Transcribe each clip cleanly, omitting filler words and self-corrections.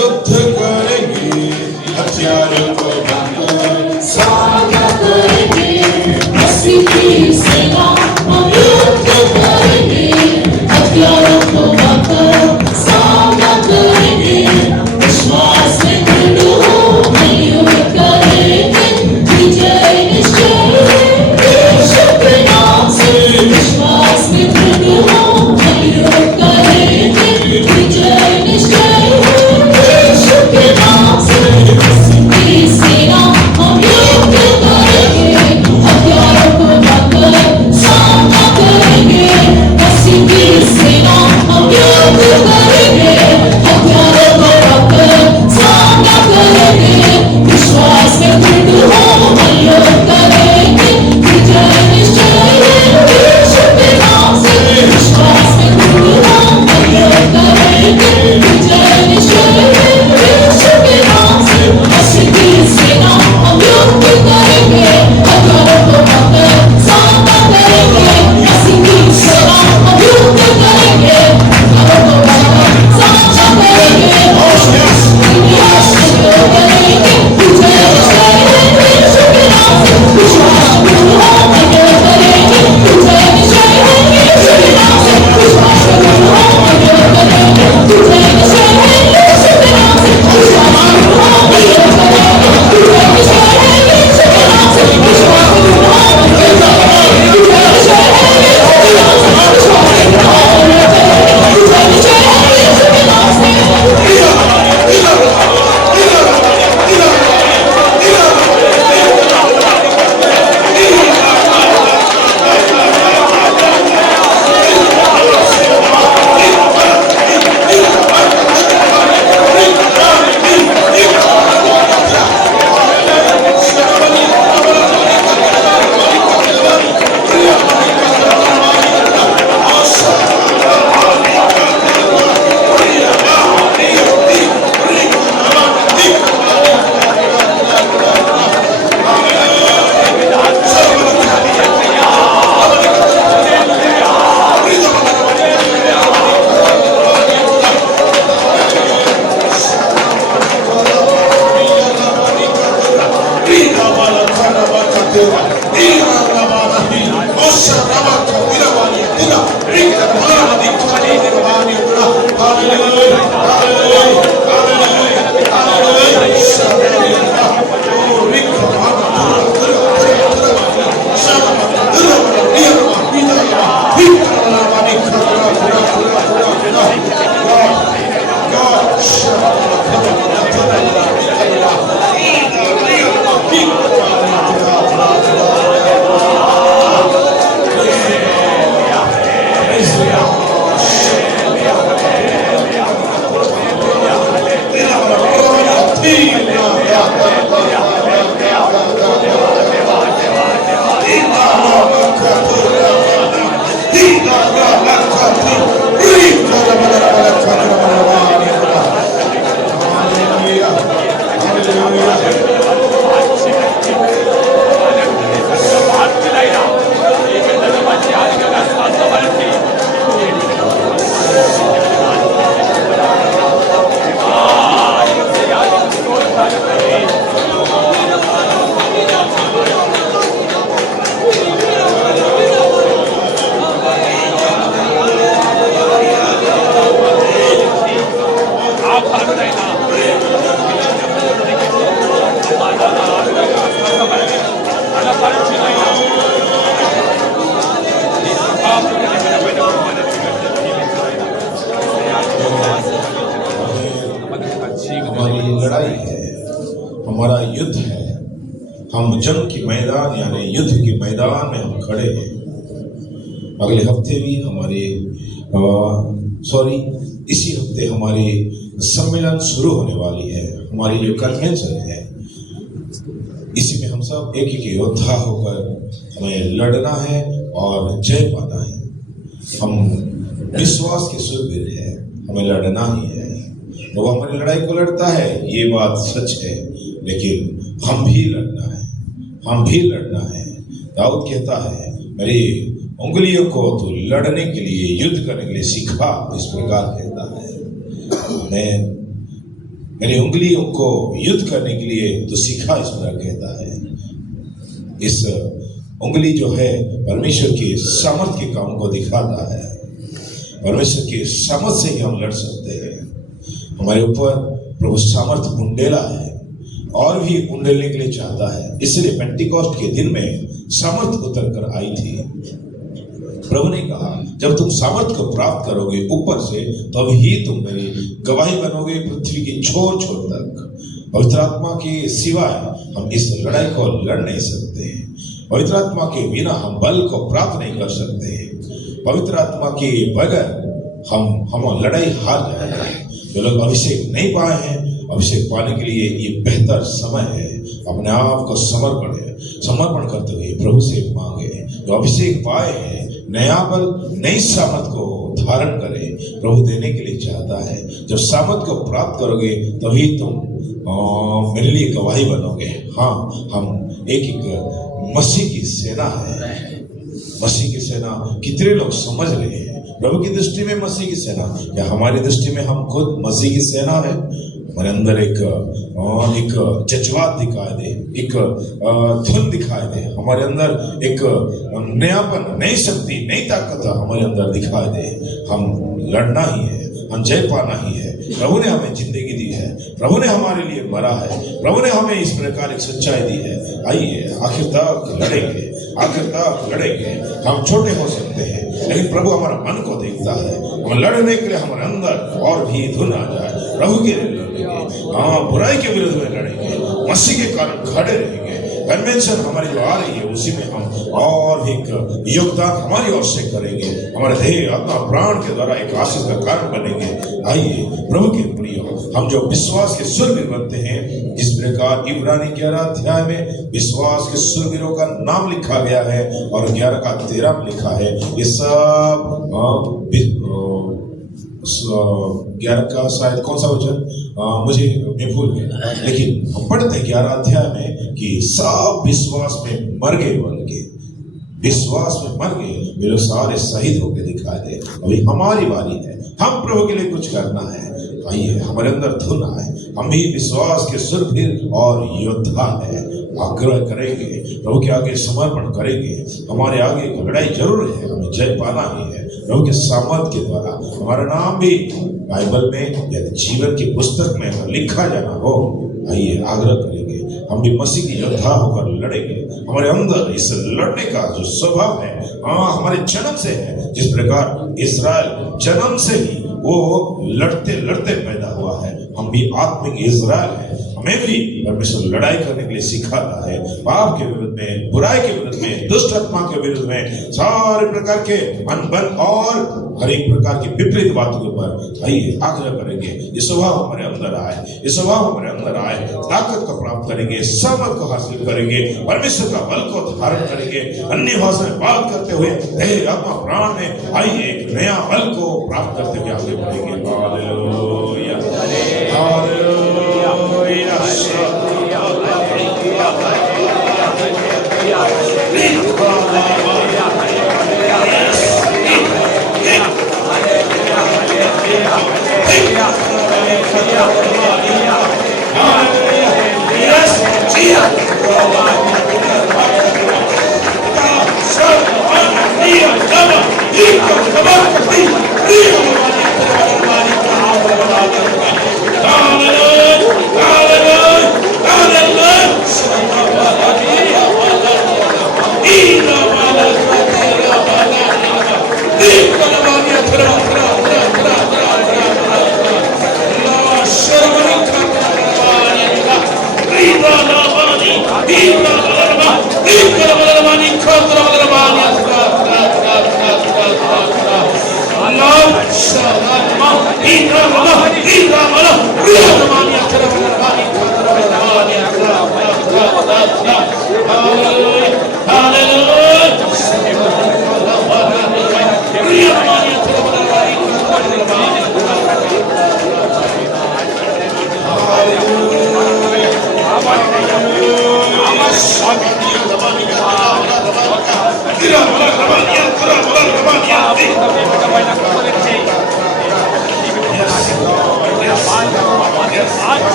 युद्ध करेंगे, हथियारों को बांधकर सामना करेंगे। मसीह की सेना हम युद्ध करेंगे, हथियारों को बांधकर सामना करेंगे। विश्वास में दृढ़ हो, हम युद्ध करेंगे, विजय निश्चय है यीशु के नाम से। विश्वास में दृढ़ हो, हम युद्ध करेंगे, विजय निश्चय है यीशु के नाम से। मसीह की सेना हम युद्ध करेंगे, हथियारों को बांधकर सामना करेंगे। मसीह की सेना हम युद्ध करेंगे, हथियारों को बांधकर सामना करेंगे। विश्वास में दृढ़ हो, हम युद्ध करेंगे, विजय निश्चय है यीशु के नाम से। विश्वास में दृढ़ हो, हम युद्ध करेंगे, विजय निश्चय है यीशु के नाम से। मसीह की सेना हम युद्ध करेंगे, हथियारों को बांधकर सामना करेंगे। मसीह की सेना हम युद्ध करेंगे, हथियारों को बांधकर सामना करेंगे। विश्वास में दृढ़ करेंगे, विजय निश्चय है यीशु के नाम से। विश्वास में दृढ़ हो, हम युद्ध करेंगे, विजय निश्चय है यीशु के नाम से। विश्वास में दृढ़ हो, हम युद्ध करेंगे, विजय निश्चय है यीशु के नाम से। विश्वास में दृढ़ हो, हम युद्ध करेंगे, विजय निश्चय है यीशु के नाम से। विश्वास में दृढ़ हो, हम युद्ध करेंगे, विजय निश्चय है यीशु के नाम से। विश्वास में दृढ़ हो, हम युद्ध करेंगे, विजय निश्चय है यीशु के नाम से। लड़ाई है, हमारा युद्ध है। हम जंग के मैदान यानी युद्ध के मैदान में हम खड़े हैं। अगले हफ्ते भी इसी हफ्ते हमारे सम्मेलन शुरू होने वाली है। हमारी जो कन्वेंशन है, इसी में हम सब एक एक योद्धा होकर हमें लड़ना है और जय पाना है। हम विश्वास के सूरवीर हैं, हमें लड़ना ही है। वो हमारी लड़ाई को लड़ता है, ये बात सच है, लेकिन हम भी लड़ना है, हम भी लड़ना है। दाऊद कहता है, मेरी उंगलियों को तो लड़ने के लिए, युद्ध करने के लिए सिखा, इस प्रकार कहता है। मैं मेरी उंगलियों को युद्ध करने के लिए तो सीखा, इस तरह कहता है। इस उंगली जो है परमेश्वर की सामर्थ के काम को दिखाता है। परमेश्वर की सामर्थ से ही हम लड़ सकते हैं। हमारे ऊपर प्रभु सामर्थ उंडेला है और भी उंडेलने के लिए चाहता है। इसलिए पेंटिकॉस्ट के दिन में सामर्थ उतर कर आई थी। प्रभु ने कहा जब तुम सामर्थ को प्राप्त करोगे ऊपर से, तब ही तुम मेरी गवाही बनोगे पृथ्वी की छोर छोर तक। पवित्र आत्मा के सिवाय हम इस लड़ाई को लड़ नहीं सकते हैं। पवित्र आत्मा के बिना हम बल को प्राप्त नहीं कर सकते हैं। पवित्र आत्मा के बगैर हम लड़ाई हार जाएंगे। जो लोग अभिषेक नहीं पाए हैं, अभिषेक पाने के लिए ये बेहतर समय है। अपने आप को समर्पण करते हुए प्रभु से मांगे। जो अभिषेक पाए हैं, नया बल नई सामर्थ को धारण करे, प्रभु देने के लिए चाहता है। जब सामर्थ को प्राप्त करोगे तभी तुम मेरे लिए गवाही बनोगे। हाँ, हम एक मसीह की सेना है। मसीह की सेना कितने लोग समझ रहे हैं? प्रभु की दृष्टि में मसीह की सेना, या हमारी दृष्टि में हम खुद मसीह की सेना है? हमारे अंदर एक जज्बात दिखाई दे, एक धुन दिखाई दे, हमारे अंदर एक नयापन, नई शक्ति, नई ताकत हमारे अंदर दिखाई दे। हम लड़ना ही है, हम जय पाना ही है। प्रभु ने हमें जिंदगी दी है, प्रभु ने हमारे लिए मरा है, प्रभु ने हमें इस प्रकार एक सच्चाई दी है। आइए आखिर तक लड़ेंगे, आखिर तक लड़ेंगे। हम छोटे हो सकते हैं, लेकिन प्रभु हमारा मन को देखता है। हम लड़ने के लिए हमारे अंदर और भी धुन आ जाए, प्रभु के लिए लड़ेंगे। हाँ, बुराई के विरुद्ध में लड़ेंगे, मसीह के कारण खड़े रहेंगे। कन्वेंशन हमारी जो आ रही है, उसी में हम और एक योगदान हमारी ओर से करेंगे। हमारे देह, आत्मा, प्राण के द्वारा एक आशीष का कारण बनेंगे। आइए प्रभु के प्रियो, हम जो विश्वास के शूरवीर बनते हैं, जिस प्रकार इब्रानी 11 अध्याय में विश्वास के शूरवीरों का नाम लिखा गया है और 11 का 13 में लिखा है, ये सब 11 का शायद कौन सा वचन मैं भूल गया, लेकिन हम पढ़ते हैं 11 अध्याय में कि सब विश्वास में मर गए, बन गए, विश्वास में मर गए। वे लोग सारे शहीद होकर दिखाए थे। अभी हमारी बारी है, हम प्रभु के लिए कुछ करना है। आइए हमारे अंदर धुन आए, हम भी विश्वास के शूरवीर और योद्धा है। आग्रह करेंगे, प्रभु के आगे समर्पण करेंगे। हमारे आगे एक लड़ाई जरूर है, हमें जय पाना ही है प्रभु के सामर्थ के द्वारा। हमारा नाम भी बाइबल में या जीवन की पुस्तक में लिखा जाना हो। आइए आग्रह करेंगे, हम भी मसीह की योद्धा होकर लड़ेंगे। हमारे अंदर इस लड़ने का जो स्वभाव है, हाँ, हमारे जन्म से है। जिस प्रकार इस्राएल जन्म से ही वो लड़ते लड़ते पैदा हुआ है, हम भी आत्मिक इस्राएल है। हमें भी परमेश्वर लड़ाई करने के लिए सिखाता है। पाप के विरुद्ध में, बुराई के विरुद्ध में, दुष्ट आत्मा के विरुद्ध में, सारे प्रकार के अनबन और हर एक प्रकार की विपरीत बातों के ऊपर आइए आग्रह करेंगे। ये स्वभाव हमारे अंदर आए, ये स्वभाव हमारे अंदर आए, ताकत को प्राप्त करेंगे, समझ को हासिल करेंगे, परमेश्वर का बल को धारण करेंगे। अन्य भाषा में बात करते हुए देह, आत्मा, प्राण में आइए एक नया बल को प्राप्त करते हुए आगे बढ़ेंगे। Hallelujah,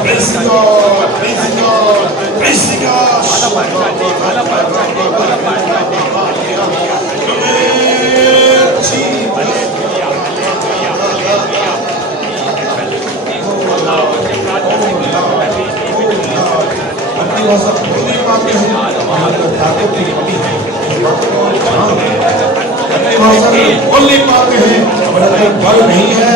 Praise God, praise God, praise God. अपनी भाषा बोलने पाते हैं, ताकत की कमी है। अपनी भाषा में बोल नहीं पाते हैं, हमारे अंदर बल नहीं है।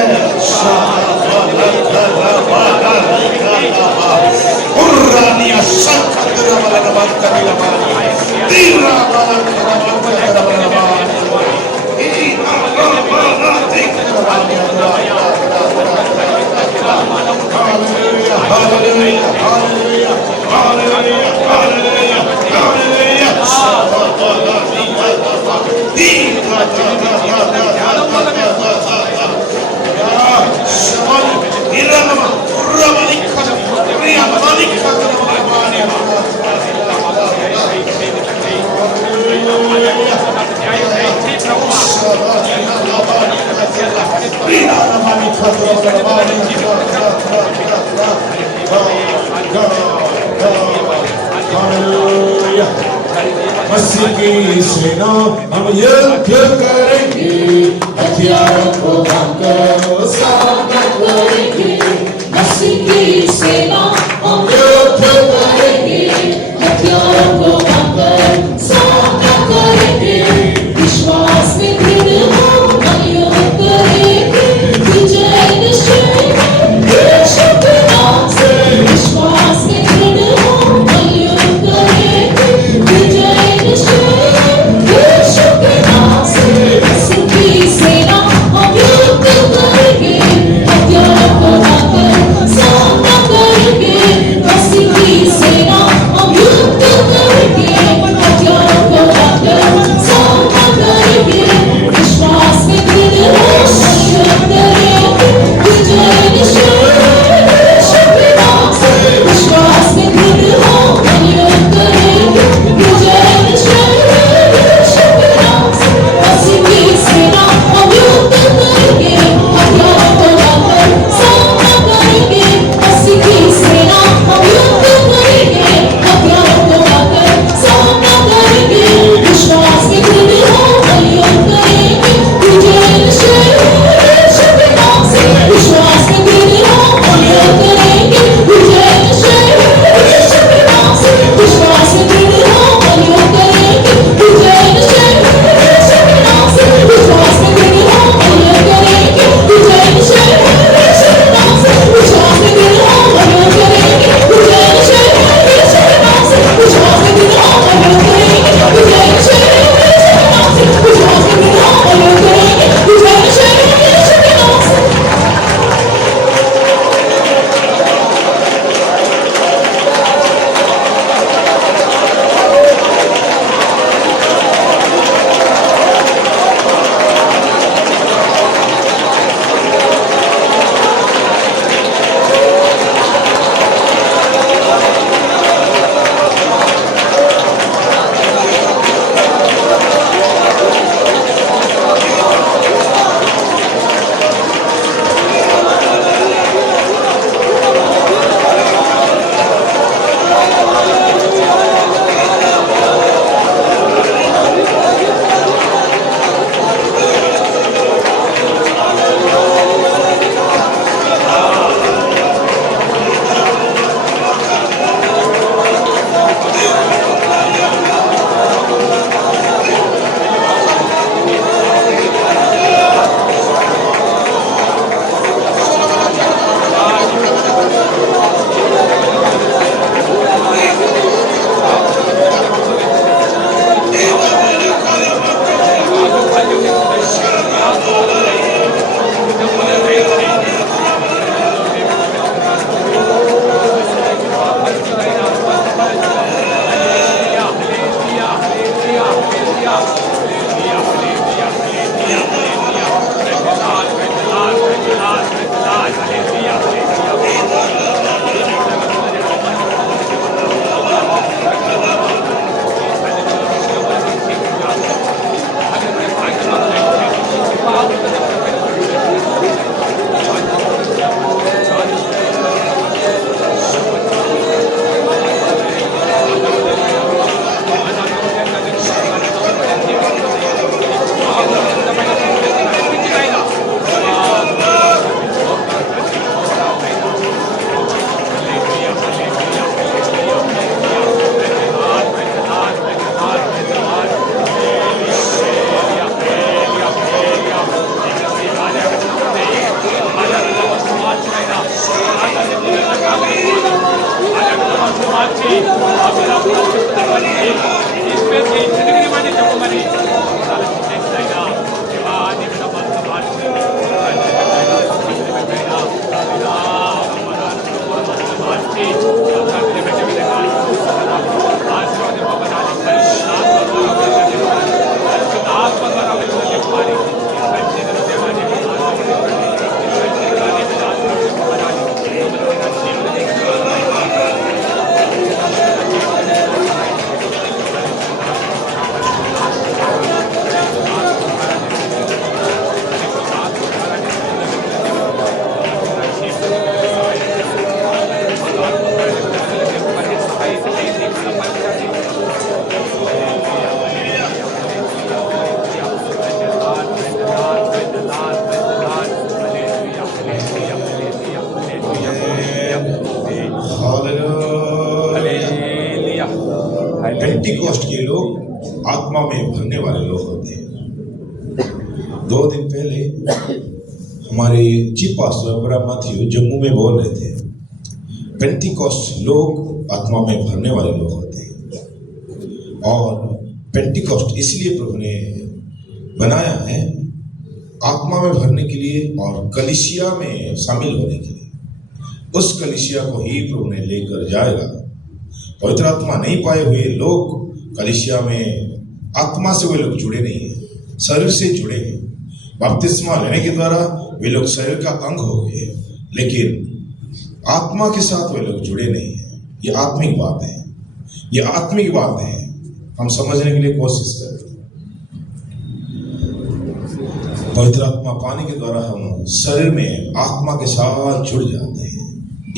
उर्रानिया शंकरा वाला नमन करेगा मानिया, तीरा वाला नमन करेगा मानिया, तीरा वाला तीरा मानिया। Hallelujah, hallelujah, hallelujah, hallelujah, hallelujah, hallelujah. मसीह की सेना हम युद्ध करेंगे, हथियारों को थामकर स्वागत करेंगे। मसीह की सेना हम युद्ध करेंगे, हथियारों को थामकर स्वागत करेंगे। विश्वास में दृढ़ हो हम युद्ध करेंगे, विजय निश्चय है यीशु के नाम से। विश्वास में दृढ़ हो हम युद्ध करेंगे, विजय निश्चय है यीशु के नाम से। मसीह की सेना हम युद्ध करेंगे, हथियारों हालेलुया। पेंटिकॉस्ट के लोग आत्मा में भरने वाले लोग होते हैं। 2 दिन पहले हमारे chief pastor brother Matthew Jammu में बोल रहे थे, पेंटिकॉस्ट लोग आत्मा में भरने वाले लोग होते हैं। और पेंटिकॉस्ट इसलिए प्रभु ने बनाया है आत्मा में भरने के लिए और कलीसिया में शामिल होने के लिए। उस कलीसिया को ही प्रभु ने लेकर जाएगा। पवित्र आत्मा नहीं पाए हुए लोग कलीसिया में आत्मा से वे लोग जुड़े नहीं हैं, शरीर से जुड़े हैं। बपतिस्मा लेने के द्वारा वे लोग शरीर का अंग हो गए, लेकिन आत्मा के साथ वे लोग जुड़े नहीं हैं। ये आत्मिक बात है, ये आत्मिक बात है। हम समझने के लिए कोशिश करें। पवित्र आत्मा पाने के द्वारा हम शरीर में आत्मा के साथ जुड़ जाते हैं।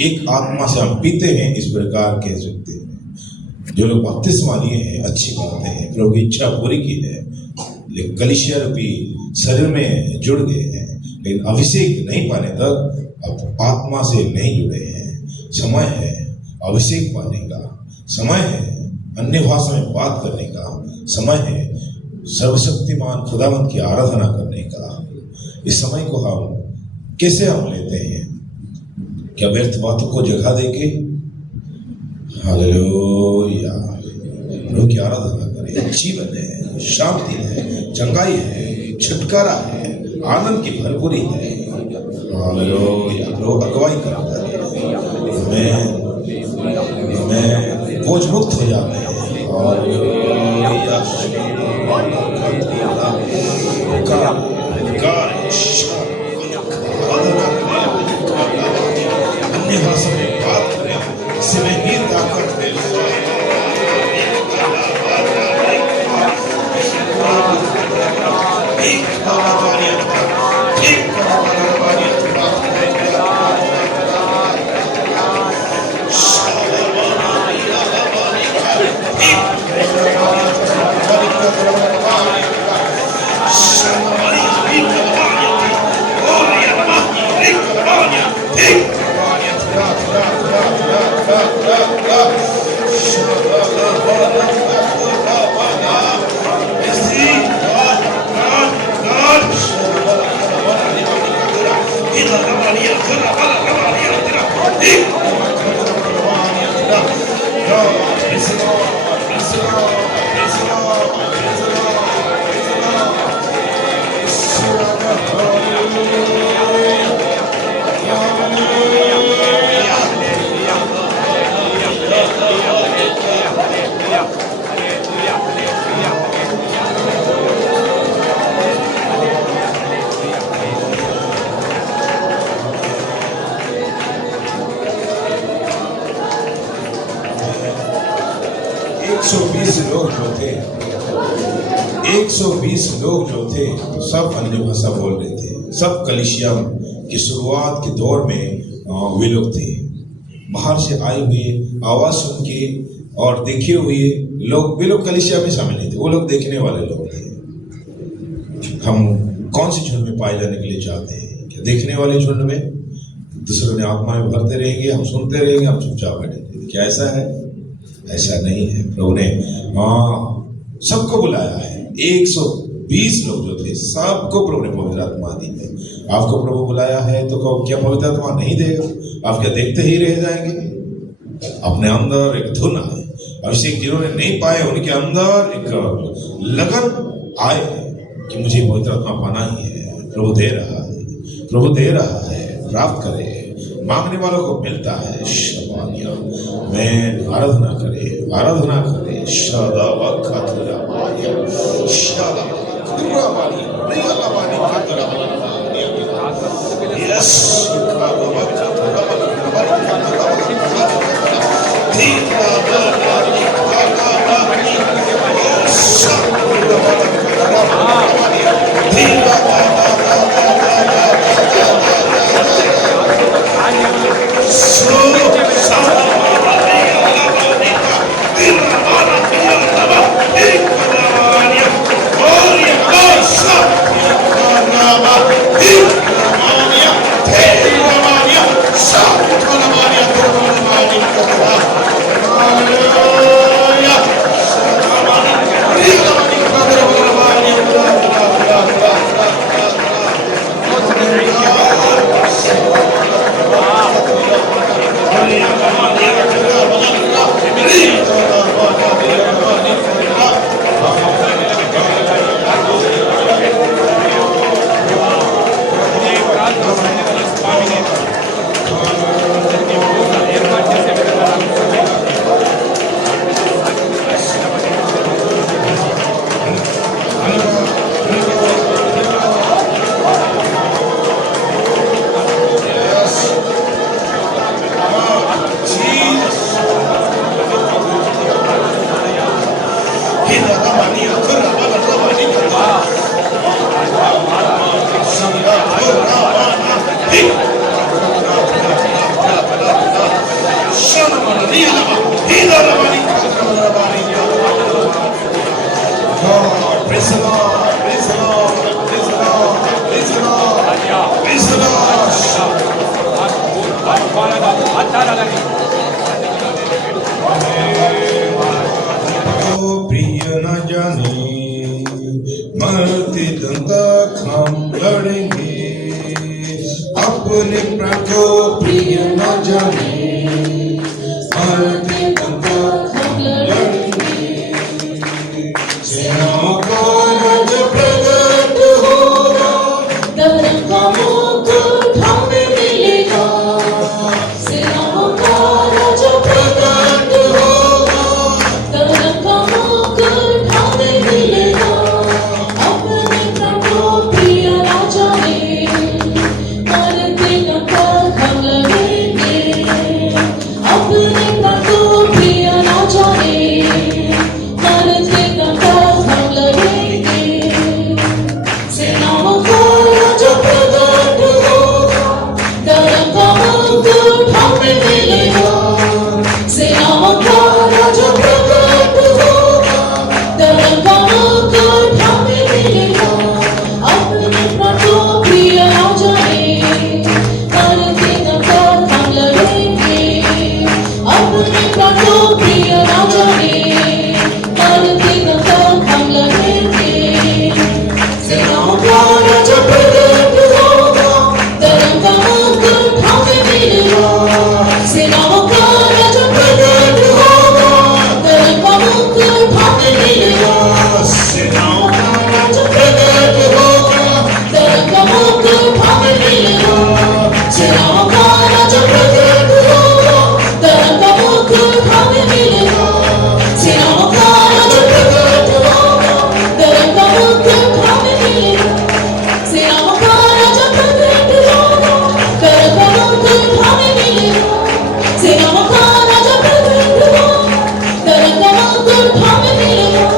एक आत्मा से हम पीते हैं, इस प्रकार कह सकते हैं। जो लोग बपतिस्मा लिए हैं अच्छी बात है, प्रभु की इच्छा पूरी की है, लेकिन कलीसिया रूपी शरीर में जुड़ गए हैं, लेकिन अभिषेक नहीं पाने तक अब आत्मा से नहीं जुड़े हैं। समय है अभिषेक पाने का, समय है अन्य भाषा में बात करने का, समय है सर्वशक्तिमान खुदावंत की आराधना करने का। इस समय को हम कैसे हम लेते हैं? क्या व्यर्थ बातों को जगह देके? हालेलुया। प्रभु की आराधना करें। जीवन है, शांति है, चंगाई है, छुटकारा है, आनंद की भरपूरी है। हालेलुया। प्रभु अगुवाई करता है, मैं बोझ मुक्त हो जाते हैं। अन्य भाषा में बात करें, इसमें ही ताकत है। लोग जो थे सब अन्य भाषा बोल रहे थे। सब कलीसिया की शुरुआत के दौर में वे लोग थे। बाहर से आए हुए आवाज सुन के और देखे हुए लोग, वे लोग कलीसिया में शामिल नहीं थे, वो लोग देखने वाले लोग थे। हम कौन सी झुंड में पाए जाने के लिए चाहते हैं? क्या देखने वाले झुंड में दूसरों ने आत्मा में भरते रहेंगे, हम सुनते रहेंगे, हम चुपचाप बैठेंगे? क्या ऐसा है? ऐसा नहीं है। प्रभु ने सबको बुलाया है। 120 लोग जो थे सबको प्रभु ने पवित्र आत्मा दी है। आपको प्रभु बुलाया है तो क्या पवित्र आत्मा नहीं देगा? आप क्या देखते ही रह जाएंगे? अपने अंदर एक धुन आए, अभिषेक जिन्होंने नहीं पाए उनके अंदर एक लगन आए कि मुझे पवित्र आत्मा पाना ही है। प्रभु दे रहा है, प्रभु दे रहा है, प्राप्त करे, मांगने वालों को मिलता है। शबानिया में आराधना करे, आराधना करे। शादा वखतरा माया, शादा खुरा मानी, रियाला मानी खतरा मानी। यस, खतरा वखतरा प्रिय न जाने मरते दम तक हम लड़ेंगे, अपने प्राण को प्रिय न जाने मरते दम तक हम लड़ेंगे। सेनाओं का राज प्रकट होगा, तरंगों को थामे मिलेगा। सेनाओं का राजा प्रकट होगा, तरंगों को थामे मिलेगा। अपने प्रभु प्रिय राजा ने मरते दम तक हम लड़ेंगे। अपने प्रभु प्रिय राजा ने मरते दम तक हम लड़ेंगे। सेनाओं का राजा प्रकट होगा, तरंगों को थामे मिलेगा। सेनाओं का राजा प्रकट होगा, तरंगों को थामे मिलेगा। अपने प्रभु प्रिय राजा ने मरते दम तक हम लड़ेंगे। अपने प्रभु प्रिय राजा ने मरते दम तक हम लड़ेंगे। सेनाओं का राजा प्रकट होगा, तरंगों को थामे मिलेगा। सेनाओं का राजा प्रकट होगा, तरंगों को थामे मिलेगा। सेनाओं का राजा प्रकट होगा, तरंगों को थामे मिलेगा। सेनाओं का राजा प्रकट होगा, तरंगों को थामे मिलेगा। सेनाओं का राजा प्रकट होगा, तरंगों को थामे मिलेगा। सेनाओं का राजा प्रकट होगा, तरंगों को थामे मिलेगा। सेनाओं का राजा प्रकट होगा, तरंगों को थामे मिलेगा।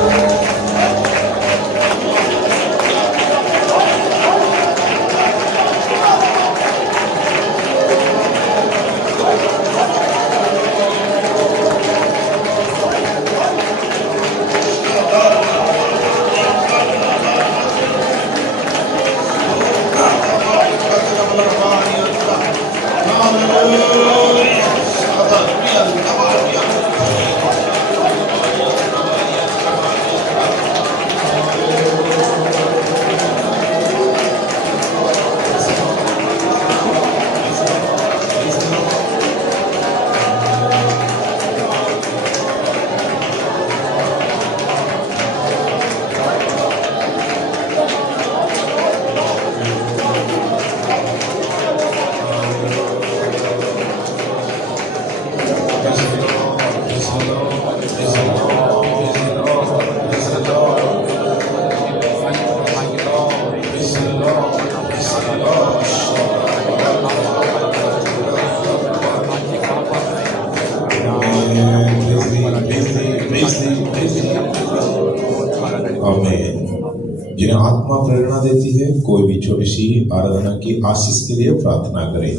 जिन्हें आत्मा प्रेरणा देती है, कोई भी छोटी सी आराधना की आशीष के लिए प्रार्थना करें।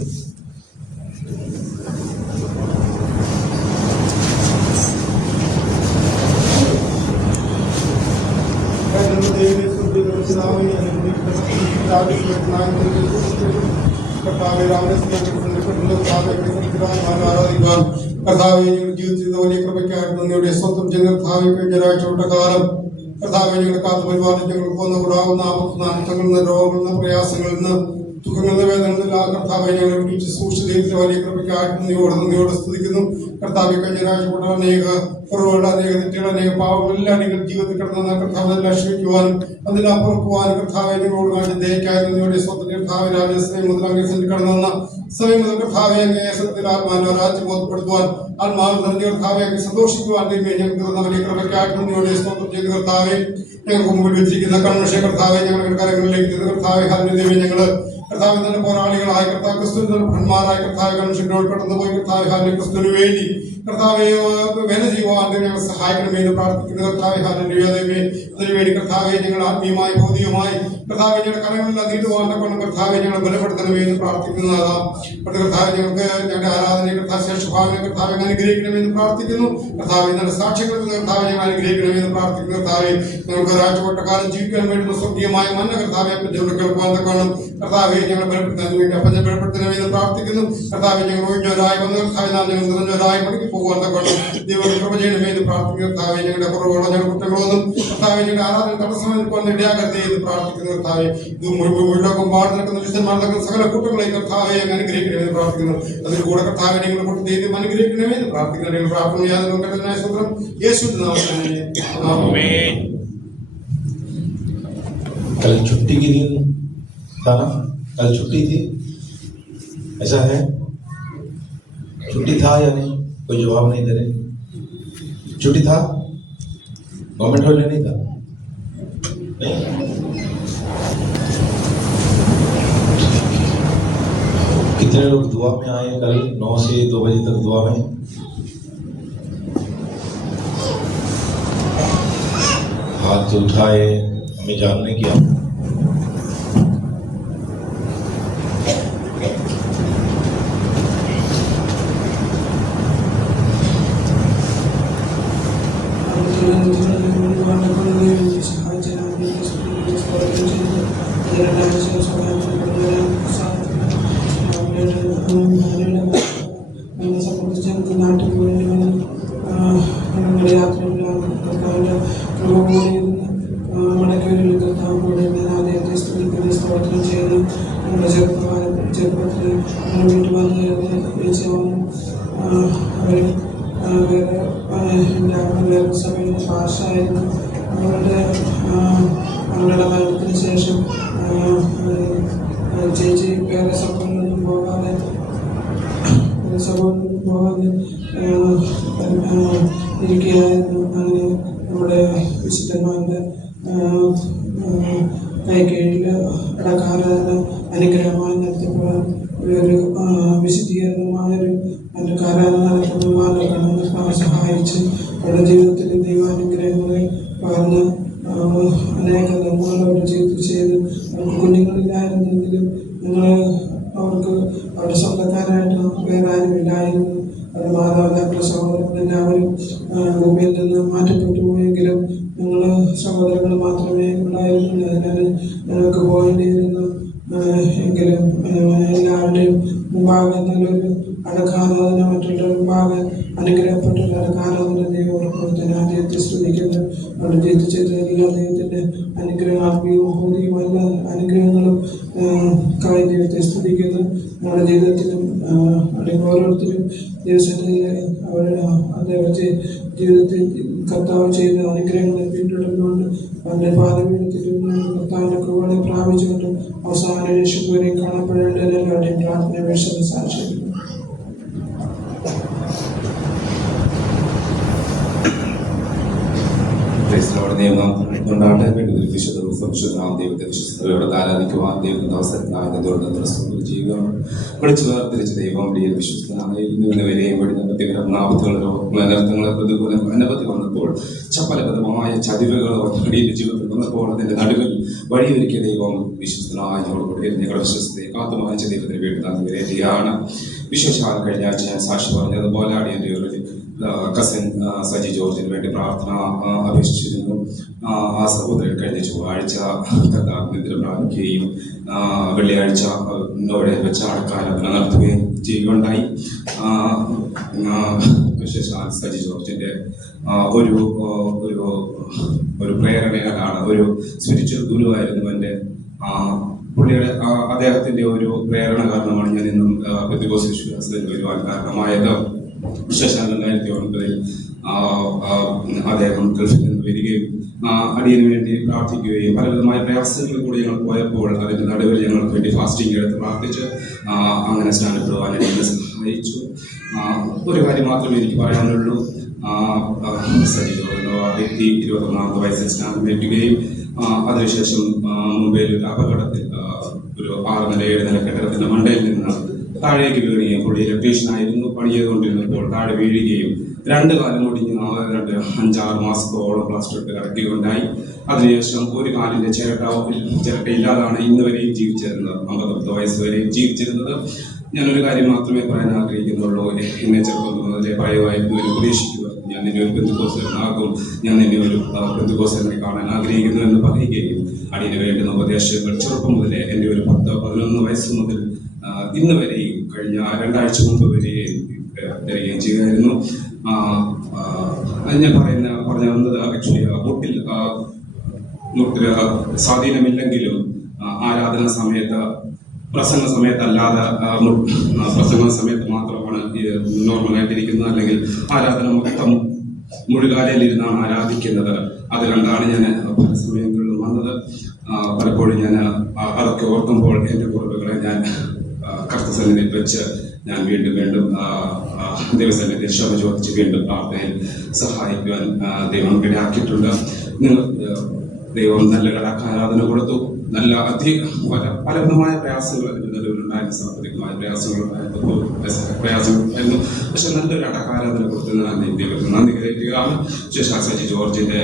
പ്രയാസങ്ങളിൽ നിന്ന് ദുഃഖങ്ങളുടെ വേദനകളിൽ ആ കർത്താവെ ഞങ്ങളെ വിളിച്ച് സൂക്ഷിച്ച് വലിയ കൃപയ്ക്കായിട്ട് നന്ദിയോടെ സ്തുതിക്കുന്നു. കർത്താവെ കഴിഞ്ഞ ആഴ്ചപ്പെട്ട അനേക കുറവുകൾ, അനേക തെറ്റുകൾ, അനേക പാവങ്ങളെല്ലാം നിങ്ങൾ ജീവിതത്തിൽ കിടന്ന കർത്താവിനെല്ലാം ക്ഷമിക്കുവാനും അതെല്ലാം പുറക്കുവാനും കർത്താവെ നിങ്ങളോട് കാണിച്ച ദയക്കായി നന്ദിയോടെ സ്വന്തം കർത്താവ് രാജസ്വയം മുതൽ അങ്ങേസത്തിൽ കടന്നു വന്ന സമയം മുതൽ കർത്താവെ അങ്ങേസത്തിൽ ആത്മാവിനെ രാജ്യം ബോധപ്പെടുത്തുവാൻ ആത്മാവ് നിറഞ്ഞ കർത്താവെ അങ്ങ് സന്തോഷിക്കുവാൻ ഞങ്ങൾക്ക് തന്ന വലിയ കൃപയ്ക്കായിട്ട് നന്ദിയോടെ സ്തോത്രം ചെയ്ത് കർത്താവെ ഞങ്ങൾക്ക് മുമ്പിൽ വെച്ചിരിക്കുന്ന കൺമഷ കർത്താവെ ഞങ്ങളുടെ കരങ്ങളിലേക്ക് കർത്താവെ ഹാലേ ഞങ്ങള് കർത്താവ് തന്നെ പോരാളികളായ കർത്താവ് ക്രിസ്തുവിന്റെ ഭന്മാരായ കർത്താവ് കൺമഷനോട് കടന്നുപോയി കർത്താവ് ഹാലേ ക്രിസ്തുവിന് വേണ്ടി കർത്താവെ വേല ചെയ്യുവാൻ ഞങ്ങൾ സഹായിക്കണമെന്ന് പ്രാർത്ഥിക്കുന്ന കർത്താവെ ഹാലേ അതിനുവേണ്ടി കർത്താവെ ഞങ്ങൾ ആത്മീയമായി ഭൗതികമായി കർത്താവെ ഞങ്ങളുടെ കരങ്ങളിൽ നീട്ടുവാൻ കൊണ്ട് കർത്താവെ ഞങ്ങൾ ബലപ്പെടുത്തണമെന്ന് പ്രാർത്ഥിക്കുന്നതാണ്. കർത്താവെ ഞങ്ങൾക്ക് ഞങ്ങളുടെ ആരാധന കർത്താവ് ശേഷഭാവനെ കർത്താവെ അനുഗ്രഹിക്കണമെന്ന് പ്രാർത്ഥിക്കുന്നു. കർത്താവെ നല്ല സാക്ഷ്യങ്ങളിൽ കർത്താവെ ഞങ്ങൾ അനുഗ്രഹിക്കണമെന്ന് പ്രാർത്ഥിക്കുന്നു. കർത്താവെ ഞങ്ങൾക്ക് ഒരാഴ്ചപ്പെട്ട കാലം ജീവിക്കാൻ വേണ്ടുന്ന സ്വർഗീയമായ മന്ന കർത്താവെ അപ്പച്ചോട് കേൾക്കുവാൻ തക്കണം കർത്താവെ ഞങ്ങൾ ബലപ്പെടുത്താൻ വേണ്ടി അപ്പച്ചൻ ബലപ്പെടുത്തണമെന്ന് പ്രാർത്ഥിക്കുന്നു. കർത്താവെ ഞങ്ങൾ ഒഴിഞ്ഞവരായി വന്ന് കർത്താവെ നാം ഞങ്ങൾ നിറഞ്ഞവരായി മടക്കി പോകുവാൻ തക്കണം ദൈവം കൃപ ചെയ്യണമെന്ന് പ്രാർത്ഥിക്കുന്നു. കർത്താവെ ഞങ്ങളുടെ കുറവുകളോ ഞങ്ങളുടെ കുറ്റങ്ങളൊന്നും കർത്താവെ ഞങ്ങളുടെ ആരാധന തടസ്സം നിൽക്കുവാൻ ഇടയാകരുതേ എന്ന് പ്രാർത്ഥിക്കുന്നു. കർത്താവെ ഇത് മുഴുവൻ പാട് നിൽക്കുന്ന വിശുദ്ധന്മാർ നടക്കുന്ന സകല കൂട്ടങ്ങളെയും കർത്താവെ അനുഗ്രഹിക്കണമെന്ന് പ്രാർത്ഥിക്കുന്നു. അതിൽ കൂടെ കർത്താവെ നിങ്ങളുടെ കൂട്ടത്തിൽ അനുഗ്രഹിക്കണമെന്ന് പ്രാർത്ഥിക്കുന്നു. നിങ്ങൾ പ്രാർത്ഥന യാതൊരു സ്വന്തം യേശുവിന്റെ നാമത്തിൽ कल छुट्टी के दिन था ना, कल छुट्टी थी, ऐसा है? छुट्टी था या नहीं? कोई जवाब नहीं दे रहे। छुट्टी था, गवर्नमेंट हॉलीडे नहीं था? नहीं? कितने लोग दुआ में आए कल 9 से 2 बजे तक दुआ में? हाथ उठाए, हमें जानने की സഭയുടെ ഭാഷയായിരുന്നു. അവരുടെ മരണത്തിന് ശേഷം ചേച്ചി വേറെ സഭകളിലൊന്നും പോകാതെ ഇരിക്കുകയായിരുന്നു. അങ്ങനെ നമ്മുടെ വിശുദ്ധന്മാരുടെ കൈകീഴിൽ ഇടക്കാലത്ത് അനുഗ്രഹമായി നടത്തപ്പെടാൻ ഒരു വിശുദ്ധീകരണമായൊരു കാലം നടത്തുവാൻ സഹായിച്ച് അവരുടെ ജീവിതത്തിൽ ദൈവാനുഗ്രഹങ്ങളെ പകർന്ന് അനേക നന്മകൾ അവരുടെ ജീവിതത്തിൽ ചെയ്ത് അവർക്ക് കുഞ്ഞുങ്ങളില്ലായിരുന്നെങ്കിലും ഞങ്ങൾ അവർക്ക് അവരുടെ സ്വന്തക്കാരായിട്ട് വേറെ ആരുമില്ലായിരുന്നു. അവരുടെ മാതാപിതാക്കളുടെ സഹോദരങ്ങളെല്ലാവരും ഭൂമിയിൽ നിന്ന് മാറ്റപ്പെട്ടു പോയെങ്കിലും ഞങ്ങൾ സഹോദരങ്ങൾ മാത്രമേ ഉണ്ടായിരുന്നില്ല. അതിനാൽ ഞങ്ങൾക്ക് പോകേണ്ടിയിരുന്നു. എങ്കിലും എല്ലാവരുടെയും മുമ്പാകെ നല്ലൊരു അടക്കാരാധന മറ്റുള്ള മുമ്പാകെ അനുഗ്രഹപ്പെട്ടൊരു അടക്കാരാധന ദൈവപ്രവർത്തന ദൈവത്തെ സ്തുതിക്കുന്നു. അവരുടെ ജീവിതത്തിൽ ചെയ്ത എല്ലാ ദൈവത്തിൻ്റെ അനുഗ്രഹം ആത്മീയവും ഭൗതികവും എല്ലാ അനുഗ്രഹങ്ങളും കായി ദൈവത്തെ സ്തുതിക്കുന്നു. നമ്മുടെ ജീവിതത്തിലും അല്ലെങ്കിൽ ഓരോരുത്തരും ദിവസത്തിൽ അവരുടെ ജീവിതത്തിൽ കർത്താവ് ചെയ്ത അനുഗ്രഹങ്ങളെ പിന്തുടർന്നുകൊണ്ട് അവൻ്റെ പാദപീഠത്തിലിരുന്ന് കർത്താവിൻ്റെ കൃപകളെ പ്രാപിച്ചുകൊണ്ട് അവസാന രക്ഷപ്പെടേയും കാണപ്പെടേണ്ട എല്ലാവരുടെയും പ്രാർത്ഥന വേഷം സാക്ഷിക്കുന്നു. Praise the Lord. നിയമം കൊണ്ടാണ് വേണ്ടത്. വിശുദ്ധവും സംശുദ്ധനാം ദൈവത്തെ വിശ്വസ്തയോടെ ആരാധിക്കുവാൻ ദൈവത്തിന്റെ അവസരത്തിനായ ദുരന്തം ചെയ്യുക. വിളിച്ചു വേർതിരിച്ച ദൈവം പ്രിയ വിശ്വസ്തനായി ഇന്ന് വരെയും വഴി നാപത്തുകളോ അനർത്ഥങ്ങളോ പ്രതികൂലം അനവധി വന്നപ്പോൾ ചപ്പലബദ്ധമായ ചതിവുകളോ അടിയുടെ ജീവിതത്തിൽ വന്നപ്പോൾ അതിന്റെ നടുവിൽ വഴിയൊരുക്കിയ ദൈവം വിശ്വസ്തനായ ഞങ്ങളുടെ വിശ്വസ്തയെ കാത്തുമാനിച്ച ദൈവത്തിന് വേണ്ടി നന്ദി വരേണ്ടിയാണ്. വിശേഷാൽ കഴിഞ്ഞ ആഴ്ച ഞാൻ സാക്ഷി പറഞ്ഞതുപോലെ അടിയന്റെ ഒരു കസിൻ സജി ജോർജിന് വേണ്ടി പ്രാർത്ഥന അപേക്ഷിച്ചിരുന്നു. ആ സഹോദരൻ കഴിഞ്ഞ ചൊവ്വാഴ്ച നിദ്ര പ്രാപിക്കുകയും വെള്ളിയാഴ്ച ഇവിടെ വെച്ച ആൾക്കാരാധന നടത്തുകയും ചെയ്യുകയുണ്ടായി. വിശേഷാൽ സജി ജോർജിന്റെ ഒരു പ്രേരണയാണ്, ഒരു സ്പിരിച്വൽ ഗുരുവായിരുന്നു എൻ്റെ. പുള്ളിയുടെ അദ്ദേഹത്തിന്റെ ഒരു പ്രേരണ കാരണമാണ് ഞാൻ ഇന്നും പെന്തക്കോസ്ത് വിശ്വാസത്തിൽ വരുവാൻ കാരണമായത്. വിശേഷം 2009 അദ്ദേഹം ഗൾഫിൽ നിന്ന് വരികയും അടിയന് വേണ്ടി പ്രാർത്ഥിക്കുകയും പലവിധമായ പ്രയാസങ്ങളിൽ കൂടി ഞങ്ങൾ പോയപ്പോൾ അതിന്റെ നടുവിൽ ഞങ്ങൾക്ക് വേണ്ടി ഫാസ്റ്റിംഗ് എടുത്ത് പ്രാർത്ഥിച്ച് അങ്ങനെ സ്നാനപ്പെടുവാൻ എന്നെ സഹായിച്ചു. ഒരു കാര്യം മാത്രമേ എനിക്ക് പറയാനുള്ളൂ. വ്യക്തി 21 വയസ്സിൽ സ്നാനം ഏൽക്കുകയും അതിനുശേഷം മുംബൈയിൽ ഒരു അപകടത്തിൽ ഒരു 6 നില 7 നില കെട്ടിടത്തിന്റെ മണ്ടയിൽ നിന്ന് താഴേക്ക് വീഴുകയും പുള്ളി ഇലക്ട്രീഷ്യനായിരുന്നു. പണി ചെയ്തുകൊണ്ടിരുന്നപ്പോൾ താഴെ വീഴുകയും 2 കാലം ഒടിഞ്ഞ് 5-6 മാസത്തോളം പ്ലാസ്റ്റർ ഇട്ട് കിടക്കുകയുണ്ടായി. അതിനുശേഷം ഒരു കാലിന്റെ ചിരട്ട ഇല്ലാതാണ് ഇന്ന് വരെയും ജീവിച്ചിരുന്നത്. 50 വയസ്സ് വരെയും ജീവിച്ചിരുന്നത്. ഞാനൊരു കാര്യം മാത്രമേ പറയാൻ ആഗ്രഹിക്കുന്നുള്ളൂ. എന്നെ ചെറുപ്പം മുതലേ പറയുമായിരുന്നു, ഒരു ഉപദേശിക്കുക, ഞാൻ നിന്നെ ഒരു പെന്തക്കോസ്തലനാകും, ഞാൻ നിന്നെ ഒരു പെന്തക്കോസ്തലനെ കാണാൻ ആഗ്രഹിക്കുന്നു എന്ന് പറയുകയും അടിയന് വേണ്ടുന്ന ഉപദേശങ്ങൾ ചെറുപ്പം മുതലേ എൻ്റെ ഒരു 10-11 വയസ്സ് മുതൽ ഇന്ന് വരെയും കഴിഞ്ഞ 2 ആഴ്ച മുമ്പ് വരെയും തരികയും ചെയ്യുമായിരുന്നു. ഞാൻ പറഞ്ഞു വന്നത് ആക്ച്വലി മുട്ടിൽ സ്വാധീനമില്ലെങ്കിലും ആരാധന സമയത്ത് പ്രസംഗ സമയത്തല്ലാതെ പ്രസംഗ സമയത്ത് മാത്രമാണ് നോർമലായിട്ടിരിക്കുന്നത്. അല്ലെങ്കിൽ ആരാധന മൊത്തം മുഴുകാലയിലിരുന്നാണ് ആരാധിക്കുന്നത്. അത് കണ്ടാണ് ഞാൻ പല സമയങ്ങളിലും വന്നത്. പലപ്പോഴും ഞാൻ അതൊക്കെ ഓർക്കുമ്പോൾ എൻ്റെ കുറവുകളെ ഞാൻ കർത്തസന്നിധിയിൽ വെച്ച് ഞാൻ വീണ്ടും ദൈവസന്നിധിയിൽ ക്ഷമ ചോദിച്ച് വീണ്ടും പ്രാർത്ഥനയിൽ സഹായിക്കുവാൻ ദൈവം ഇടയാക്കിയിട്ടുണ്ട്. ദൈവം നല്ല കടക്കാരാധന കൊടുത്തു. നല്ല പലവിധമായ പ്രയാസങ്ങൾ അതിൻ്റെ നിലവിലുണ്ടായിരുന്നു. സാമ്പത്തികമായ പ്രയാസങ്ങളുണ്ടായിരുന്നു. പക്ഷെ നല്ലൊരു അടക്കാരാധന കൊടുത്തതിനാണ് ദൈവത്തിന് നന്ദി കരയുകയാണ്. സജി ജോർജിന്റെ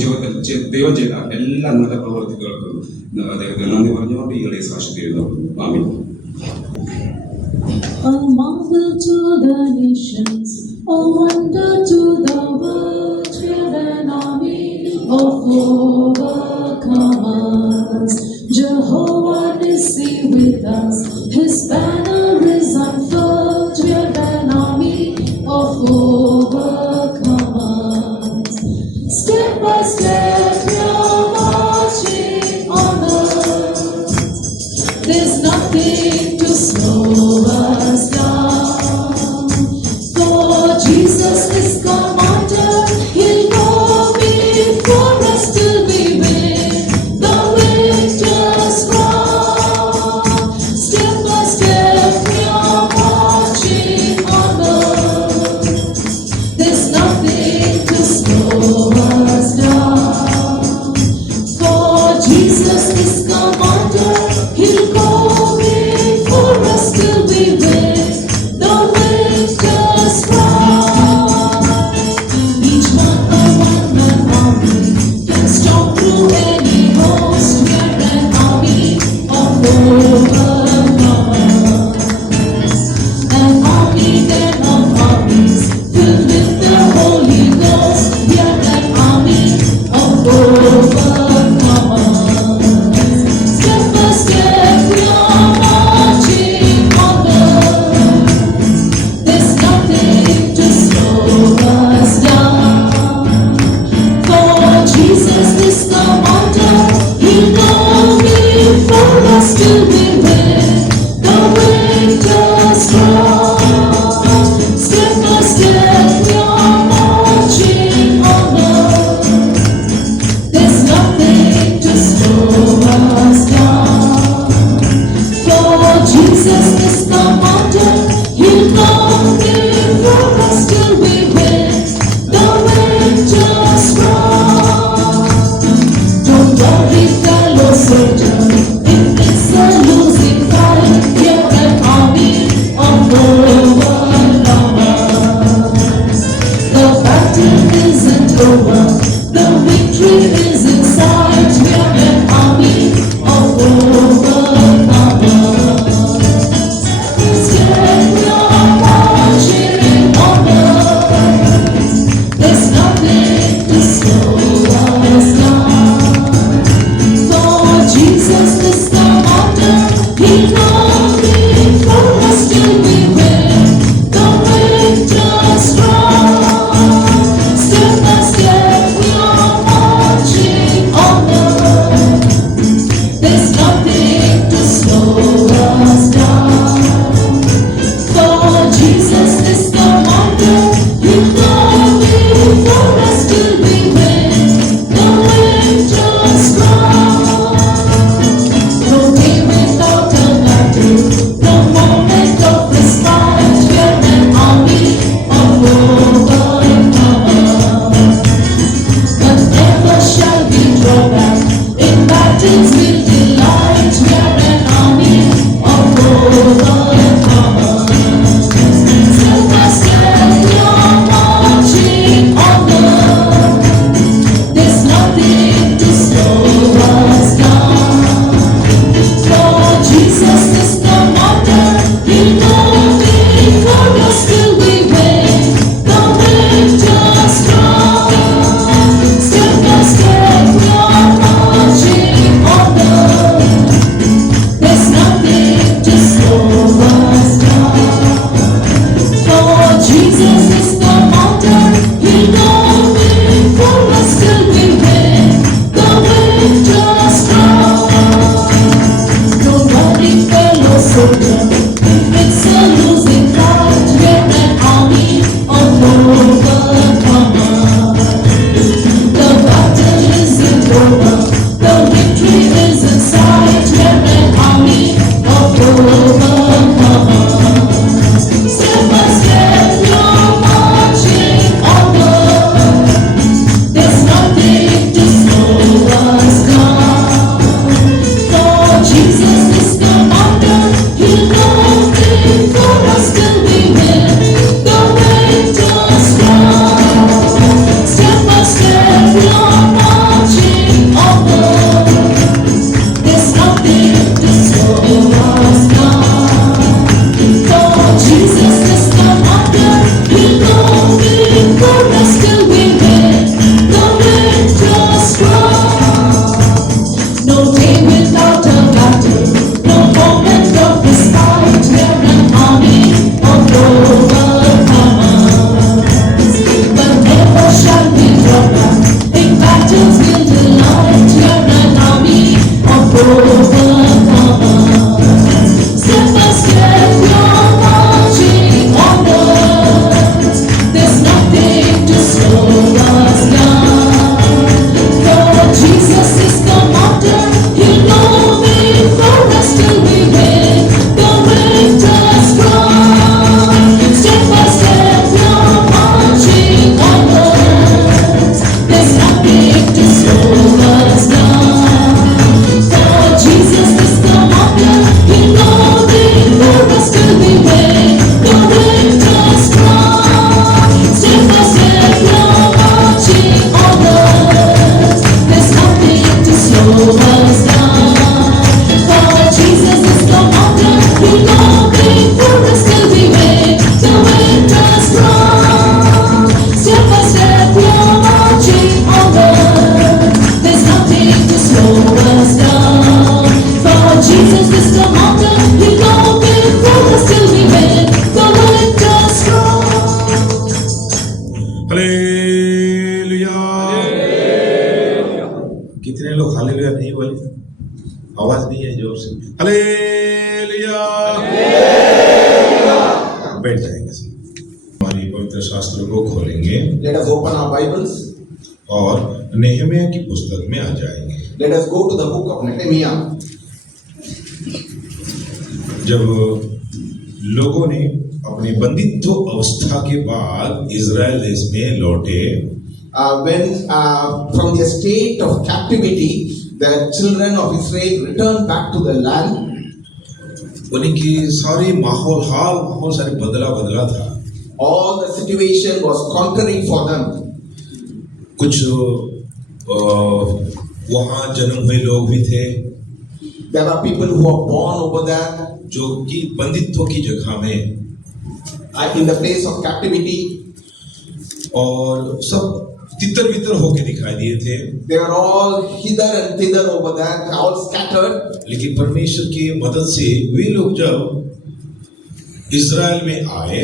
ജീവിതത്തിൽ ദൈവം ചെയ്ത എല്ലാ നല്ല പ്രവൃത്തികൾക്കും അദ്ദേഹത്തിന് നന്ദി പറഞ്ഞുകൊണ്ട് ഈ ഇളയ സാക്ഷി തീരുന്നു. ആമീൻ. A marvel to the nations, a wonder to the world, we are an army of overcomers. Jehovah Nissi with us, His banner is unfurled, we are an army of overcomers. Step by step we are marching onwards, there's nothing to slow us down. For Jesus is commander, He'll go before us till we win the victor's crown. Step by step we are marching onward, there's nothing to slow us down. For Jesus is commander, He'll go before us till we win the victor's crown. Each one a one-man army can storm through any host. We are an army of overcomers, an army then of armies filled with the Holy Ghost. We are an army of overcomers. Step by step we are marching onward, there's nothing to slow us down. For Jesus is commander, He'll go before us till we win the victor's crown. Step by step we are marching onward, there's nothing to slow us down. For Jesus is commander, He'll go before us till we win the victor's crown. it's a losing fight. We're an army of overcomers. The battle isn't over, the victory is in sight. We're an army of overcomers. Step by step, you're marching onward. There's nothing to slow us down. For Jesus is the wonder, He'll go before us till we win the victor's crown. Step by step, you're marching onward. There's nothing to slow us down. For Jesus is the wonder, He'll go before us till we win the victor's crown. No day without a battle, no moment of respite. We're an army of overcomers. But never shall we draw back, in battles we'll delight. We're an army of overcomers. Step by step, you're marching onwards. There's nothing to slow us down. For Jesus is the wonder, He'll go before us till we win the victor's crown. Step by step, you're marching onwards. There's nothing to slow us down. For Jesus is the wonder, He'll go before us till we win the victor's crown. Step by step, you're marching onwards. There's nothing to slow us down. For Jesus is the wonder, He'll go before us till we win the victor's crown. Step by step, you're marching onwards. There's nothing to slow us down. For Jesus is the wonder, He'll go before us till we win the victor's crown. Hallelujah. कितने लोग hallelujah नहीं बोले? आवाज नहीं है जोर से। Hallelujah. बैठ जाएंगे सब। हमारी पवित्र शास्त्र को खोलेंगे Let us open our Bibles. और नेहमिया की पुस्तक में आ जाएंगे। Let us go to the book of Nehemiah. जब लोगों ने अपनी बंदित्व अवस्था के बाद इज़राइल देश में लौटे, When from their state of captivity, the children of Israel returned back to the land, उनकी सारी माहौल सारी बदला था। all the situation was contrary for them. कुछ वहाँ जन्म हुए लोग भी थे There were people who were born over there जो कि बंदित्व की जगह में, in the place of captivity. और सब तितर बितर होके दिखाई दिए थे। They were all hither and thither over there, all scattered. लेकिन परमेश्वर की मदद से वे लोग जब इज़राइल में आए,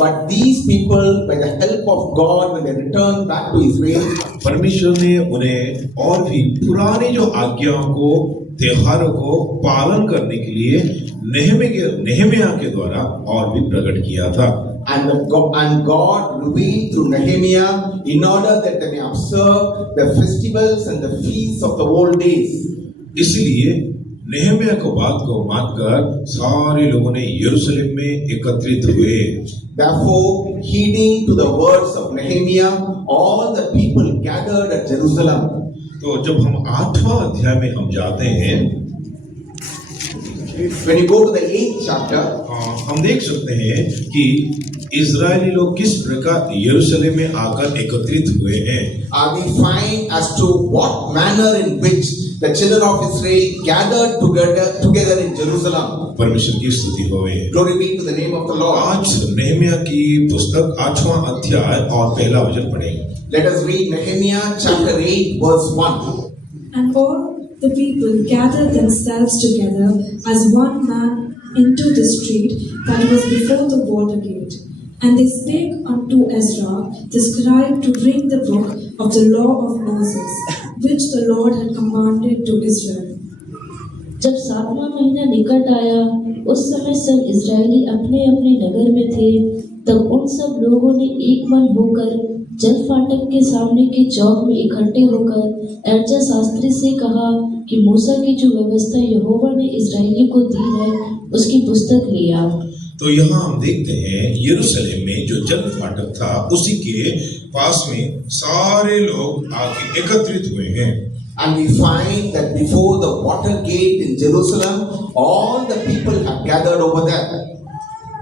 But these people, by the help of God, when they returned back to Israel, परमेश्वर ने उन्हें और भी पुरानी जो आज्ञाओं को, त्योहारों को पालन करने के लिए नेहमिया के द्वारा और भी प्रकट किया था। and God revealed through Nehemiah in order that they may observe the festivals and the feasts of the old days. इसलिए नेहमिया को बात को मानकर सारे लोगों ने यरूशलेम में एकत्रित हुए। Therefore, heeding to the words of Nehemiah, all the people gathered at Jerusalem. तो जब हम 8वां अध्याय में हम जाते हैं, When you go to the 8th chapter, हम देख सकते हैं कि इज़राइली लोग किस प्रकार यरूशलेम में आकर एकत्रित हुए हैं। we find as to what manner in which the children of Israel gathered together in Jerusalem. परमेश्वर की स्तुति होवे। Glory be to the name of the Lord. आज नेहमिया की पुस्तक 8वां अध्याय और पहला वचन पढ़ेंगे। Let us read Nehemiah chapter 8 verse 1. And all the people gathered themselves together as one man into the street that was before the water gate. And they spake unto Ezra the scribe to bring the book of the law of Moses, which the Lord had commanded to Israel. जब 7वां महीना निकट आया, उस समय सब Israeli अपने अपने नगर में थे। तब उन सब लोगों ने एक मन होकर जल फाटक के सामने के चौक में इकट्ठे होकर एर्जा शास्त्री से कहा कि मूसा की जो व्यवस्था यहोवा ने इजरायली को दी है, उसकी पुस्तक ले आओ। तो यहाँ हम देखते हैं यरूशलेम में जो जल फाटक था उसी के पास में सारे लोग आके एकत्रित हुए हैं। And we find that before the water gate in Jerusalem, all the people have gathered over there.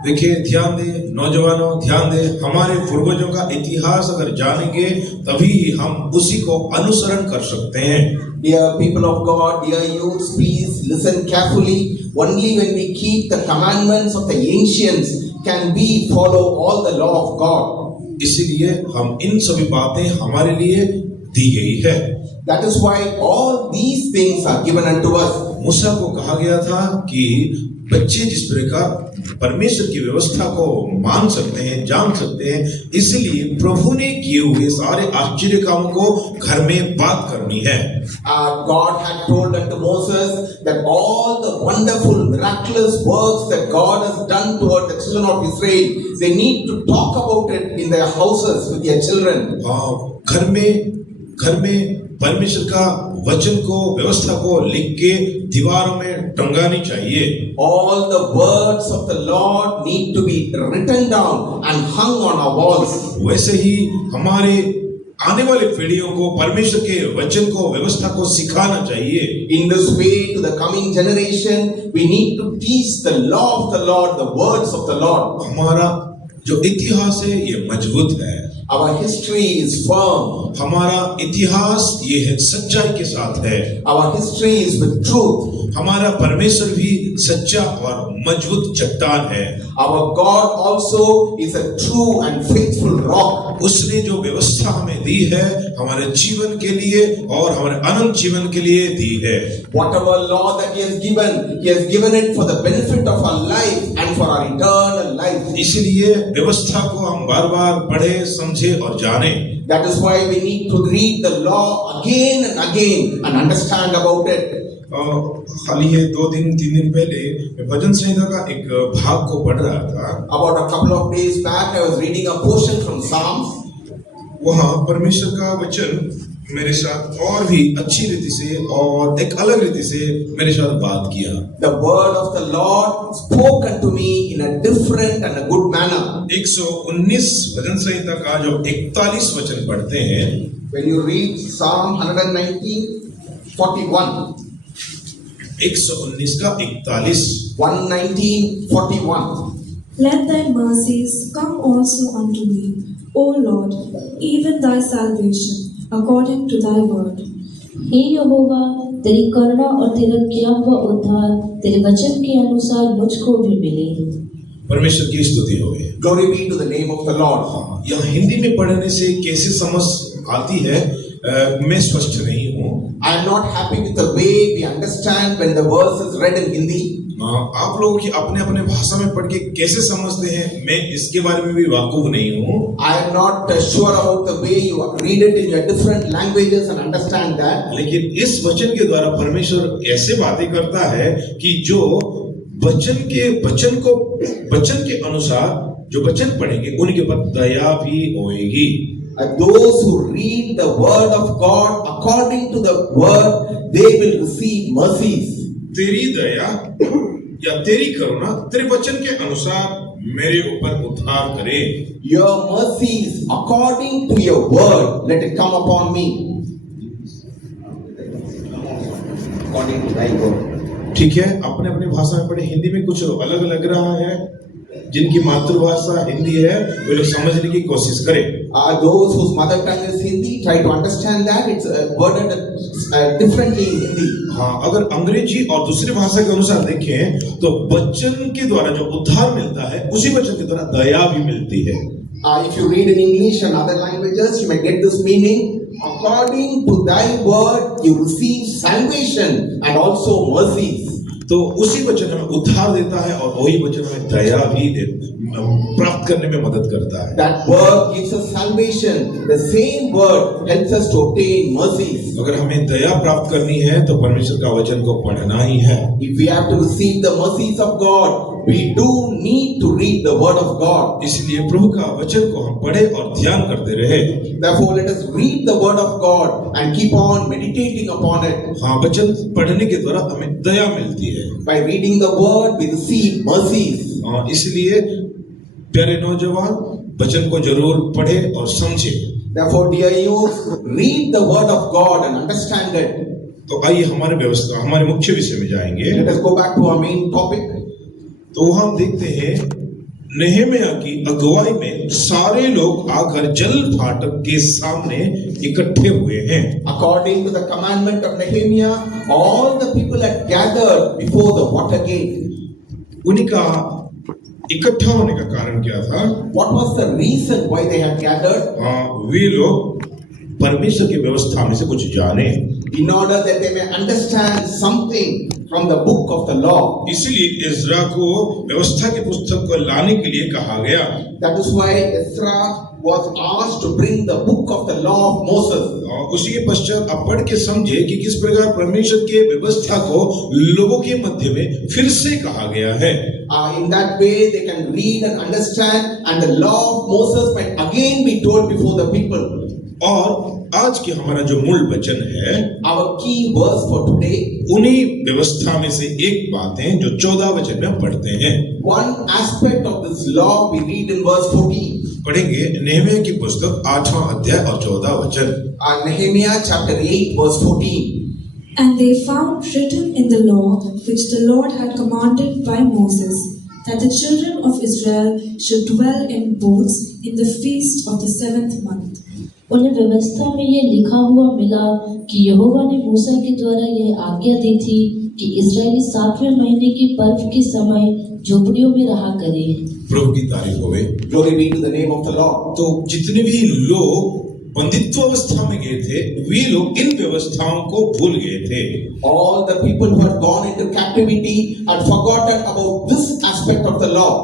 देखिए, ध्यान दे नौजवानों, ध्यान दे, हमारे पूर्वजों का इतिहास अगर जानेंगे तभी हम उसी को अनुसरण कर सकते हैं। Dear people of God, dear youths, please listen carefully. Only when we keep the commandments of the ancients can we follow all the law of God. इसीलिए हम इन सभी बातें हमारे लिए दी गई है। That is why all these things are given unto us. मूसा को कहा गया था कि बच्चे जिस प्रकार परमेश्वर की व्यवस्था को मान सकते हैं, जान सकते हैं, इसलिए प्रभु ने किए हुए सारे आश्चर्य कामों को घर में बात करनी है। God had told unto Moses that all the wonderful, miraculous works that God has done toward the children of Israel, they need to talk about it in their houses with their children. घर में परमेश्वर का वचन को, व्यवस्था को लिख के दीवारों में टंगानी चाहिए। All the words of the Lord need to be written down and hung on our walls. वैसे ही हमारे आने वाली पीढ़ियों को परमेश्वर के वचन को, व्यवस्था को सिखाना चाहिए। In this way, to the coming generation, we need to teach the law of the Lord, the words of the Lord. हमारा जो इतिहास है ये मजबूत है। Our history is firm. हमारा इतिहास ये है सच्चाई के साथ है। Our history is with truth. हमारा परमेश्वर भी सच्चा और मजबूत चट्टान है। Our God also is a true and faithful rock. उसने जो व्यवस्था हमें दी है हमारे जीवन के लिए और हमारे अनंत जीवन के लिए दी है। Whatever law that He has given it for the benefit of our life and for our eternal life. इसलिए व्यवस्था को हम बार-बार पढ़े, समझे और जाने। That is why we need to read the law again and again and understand about it. हाल ही 2-3 दिन पहले मैं भजन संहिता का एक भाग को पढ़ रहा था। About a couple of days back, I was reading a portion from Psalms. वहाँ परमेश्वर का वचन मेरे साथ और भी अच्छी रीति से और एक अलग रीति से मेरे साथ बात किया। The word of the Lord spoke unto me in a different and a good manner. 119 भजन संहिता का जो 41 वचन पढ़ते हैं, When you read Psalm 119:41. 119 का 41, 119:41. Let thy mercies come also unto me, O Lord, even thy salvation, according to thy word. हे यहोवा, तेरी करुणा और तेरा किया हुआ उद्धार तेरे वचन के अनुसार मुझको भी मिले। परमेश्वर की स्तुति हो। Glory be to the name of the Lord. यह हिंदी में पढ़ने से कैसे समझ आती है मैं स्पष्ट नहीं हूँ। I am not happy with the way we understand when the verse is read in Hindi. आप लोगों की अपने अपने भाषा में पढ़ के कैसे समझते हैं, मैं इसके बारे में भी वाकिफ नहीं हूँ। I am not sure about the way you read it in your different languages and understand that. लेकिन इस वचन के द्वारा परमेश्वर ऐसे बातें करता है कि जो वचन के अनुसार जो वचन पढ़ेंगे उनके ऊपर दया भी होएगी। And those who read the word of God according to the word, they will receive mercies. तेरी दया या तेरी करुणा तेरे वचन के अनुसार मेरे ऊपर उद्धार करे। Your mercies according to your word, let it come upon me. According to thy word. ठीक है, अपने अपने भाषा में पढ़े। हिंदी में कुछ अलग लग रहा है, जिनकी मातृभाषा हिंदी है वे लोग समझने की कोशिश करें। Those whose mother tongue is Hindi, try to understand that it's worded differently in Hindi. हाँ, अगर अंग्रेजी और दूसरी भाषा के अनुसार देखें तो वचन के द्वारा जो उद्धार मिलता है उसी वचन के द्वारा दया भी मिलती है। If you read in English and other languages, you may get this meaning: according to thy word, you receive salvation and also mercies. तो उसी वचन हमें उद्धार देता है और वही वचन हमें दया भी प्राप्त करने में मदद करता है। That word gives us salvation. The same word helps us to obtain mercies. अगर हमें दया प्राप्त करनी है तो परमेश्वर का वचन को पढ़ना ही है। If we have to receive the mercies of God, we do need to read the word of God. इसलिए प्रभु का वचन को हम पढ़े और ध्यान करते रहे। Therefore, let us read the word of God and keep on meditating upon it. हाँ, वचन पढ़ने के द्वारा हमें दया मिलती है। By reading the word, we receive mercies. हाँ, इसलिए प्यारे नौजवान वचन को जरूर पढ़े और समझे। Therefore, dear youth, read the word of God and understand it. तो आइए हमारे मुख्य विषय में जाएंगे। Let us go back to our main topic. तो वहां हम देखते हैं नेहेमिया की अगुवाई में सारे लोग आकर जल फाटक के सामने इकट्ठे हुए हैं। According to the commandment of Nehemiah, all the people had gathered before the water gate. उनका इकट्ठा होने का कारण क्या था? What was the reason why they had gathered? वे लोग परमेश्वर की व्यवस्था में से कुछ जाने, In order that they may understand something from the book of the law. इसलिए इज़रा को व्यवस्था की पुस्तक को लाने के लिए कहा गया। That is why Ezra was asked to bring the book of the law of Moses. और उसी के पश्चात आप पढ़ के समझे कि किस प्रकार परमेश्वर के व्यवस्था को लोगों के मध्य में फिर से कहा गया है। In that way they can read and understand, and the law of Moses might again be told before the people. और आज की हमारा जो मूल वचन है, Our key verse for today, उन्हीं व्यवस्था में से एक बात है जो 14 वचन में हम पढ़ते हैं। one aspect of this law we read in verse 14. पढ़ेंगे नेहमिया की पुस्तक 8वां अध्याय और 14 वचन। Nehemiah chapter 8 verse 14. And they found written in the law which the Lord had commanded by Moses, that the children of Israel should dwell in booths in the feast of the 7th month. उन्हें व्यवस्था में ये लिखा हुआ मिला कि यहोवा ने मूसा के द्वारा यह आज्ञा दी थी कि इस्राएली 7वें महीने के पर्व के समय झोपड़ियों में रहा करें। प्रभु की तारीफ होवे। Glory be to the name of the Lord. तो जितने भी लोग बंदित्व अवस्था में गए थे, वे लोग इन व्यवस्थाओं को भूल गए थे। All the people who had gone into captivity had forgotten about this aspect of the law.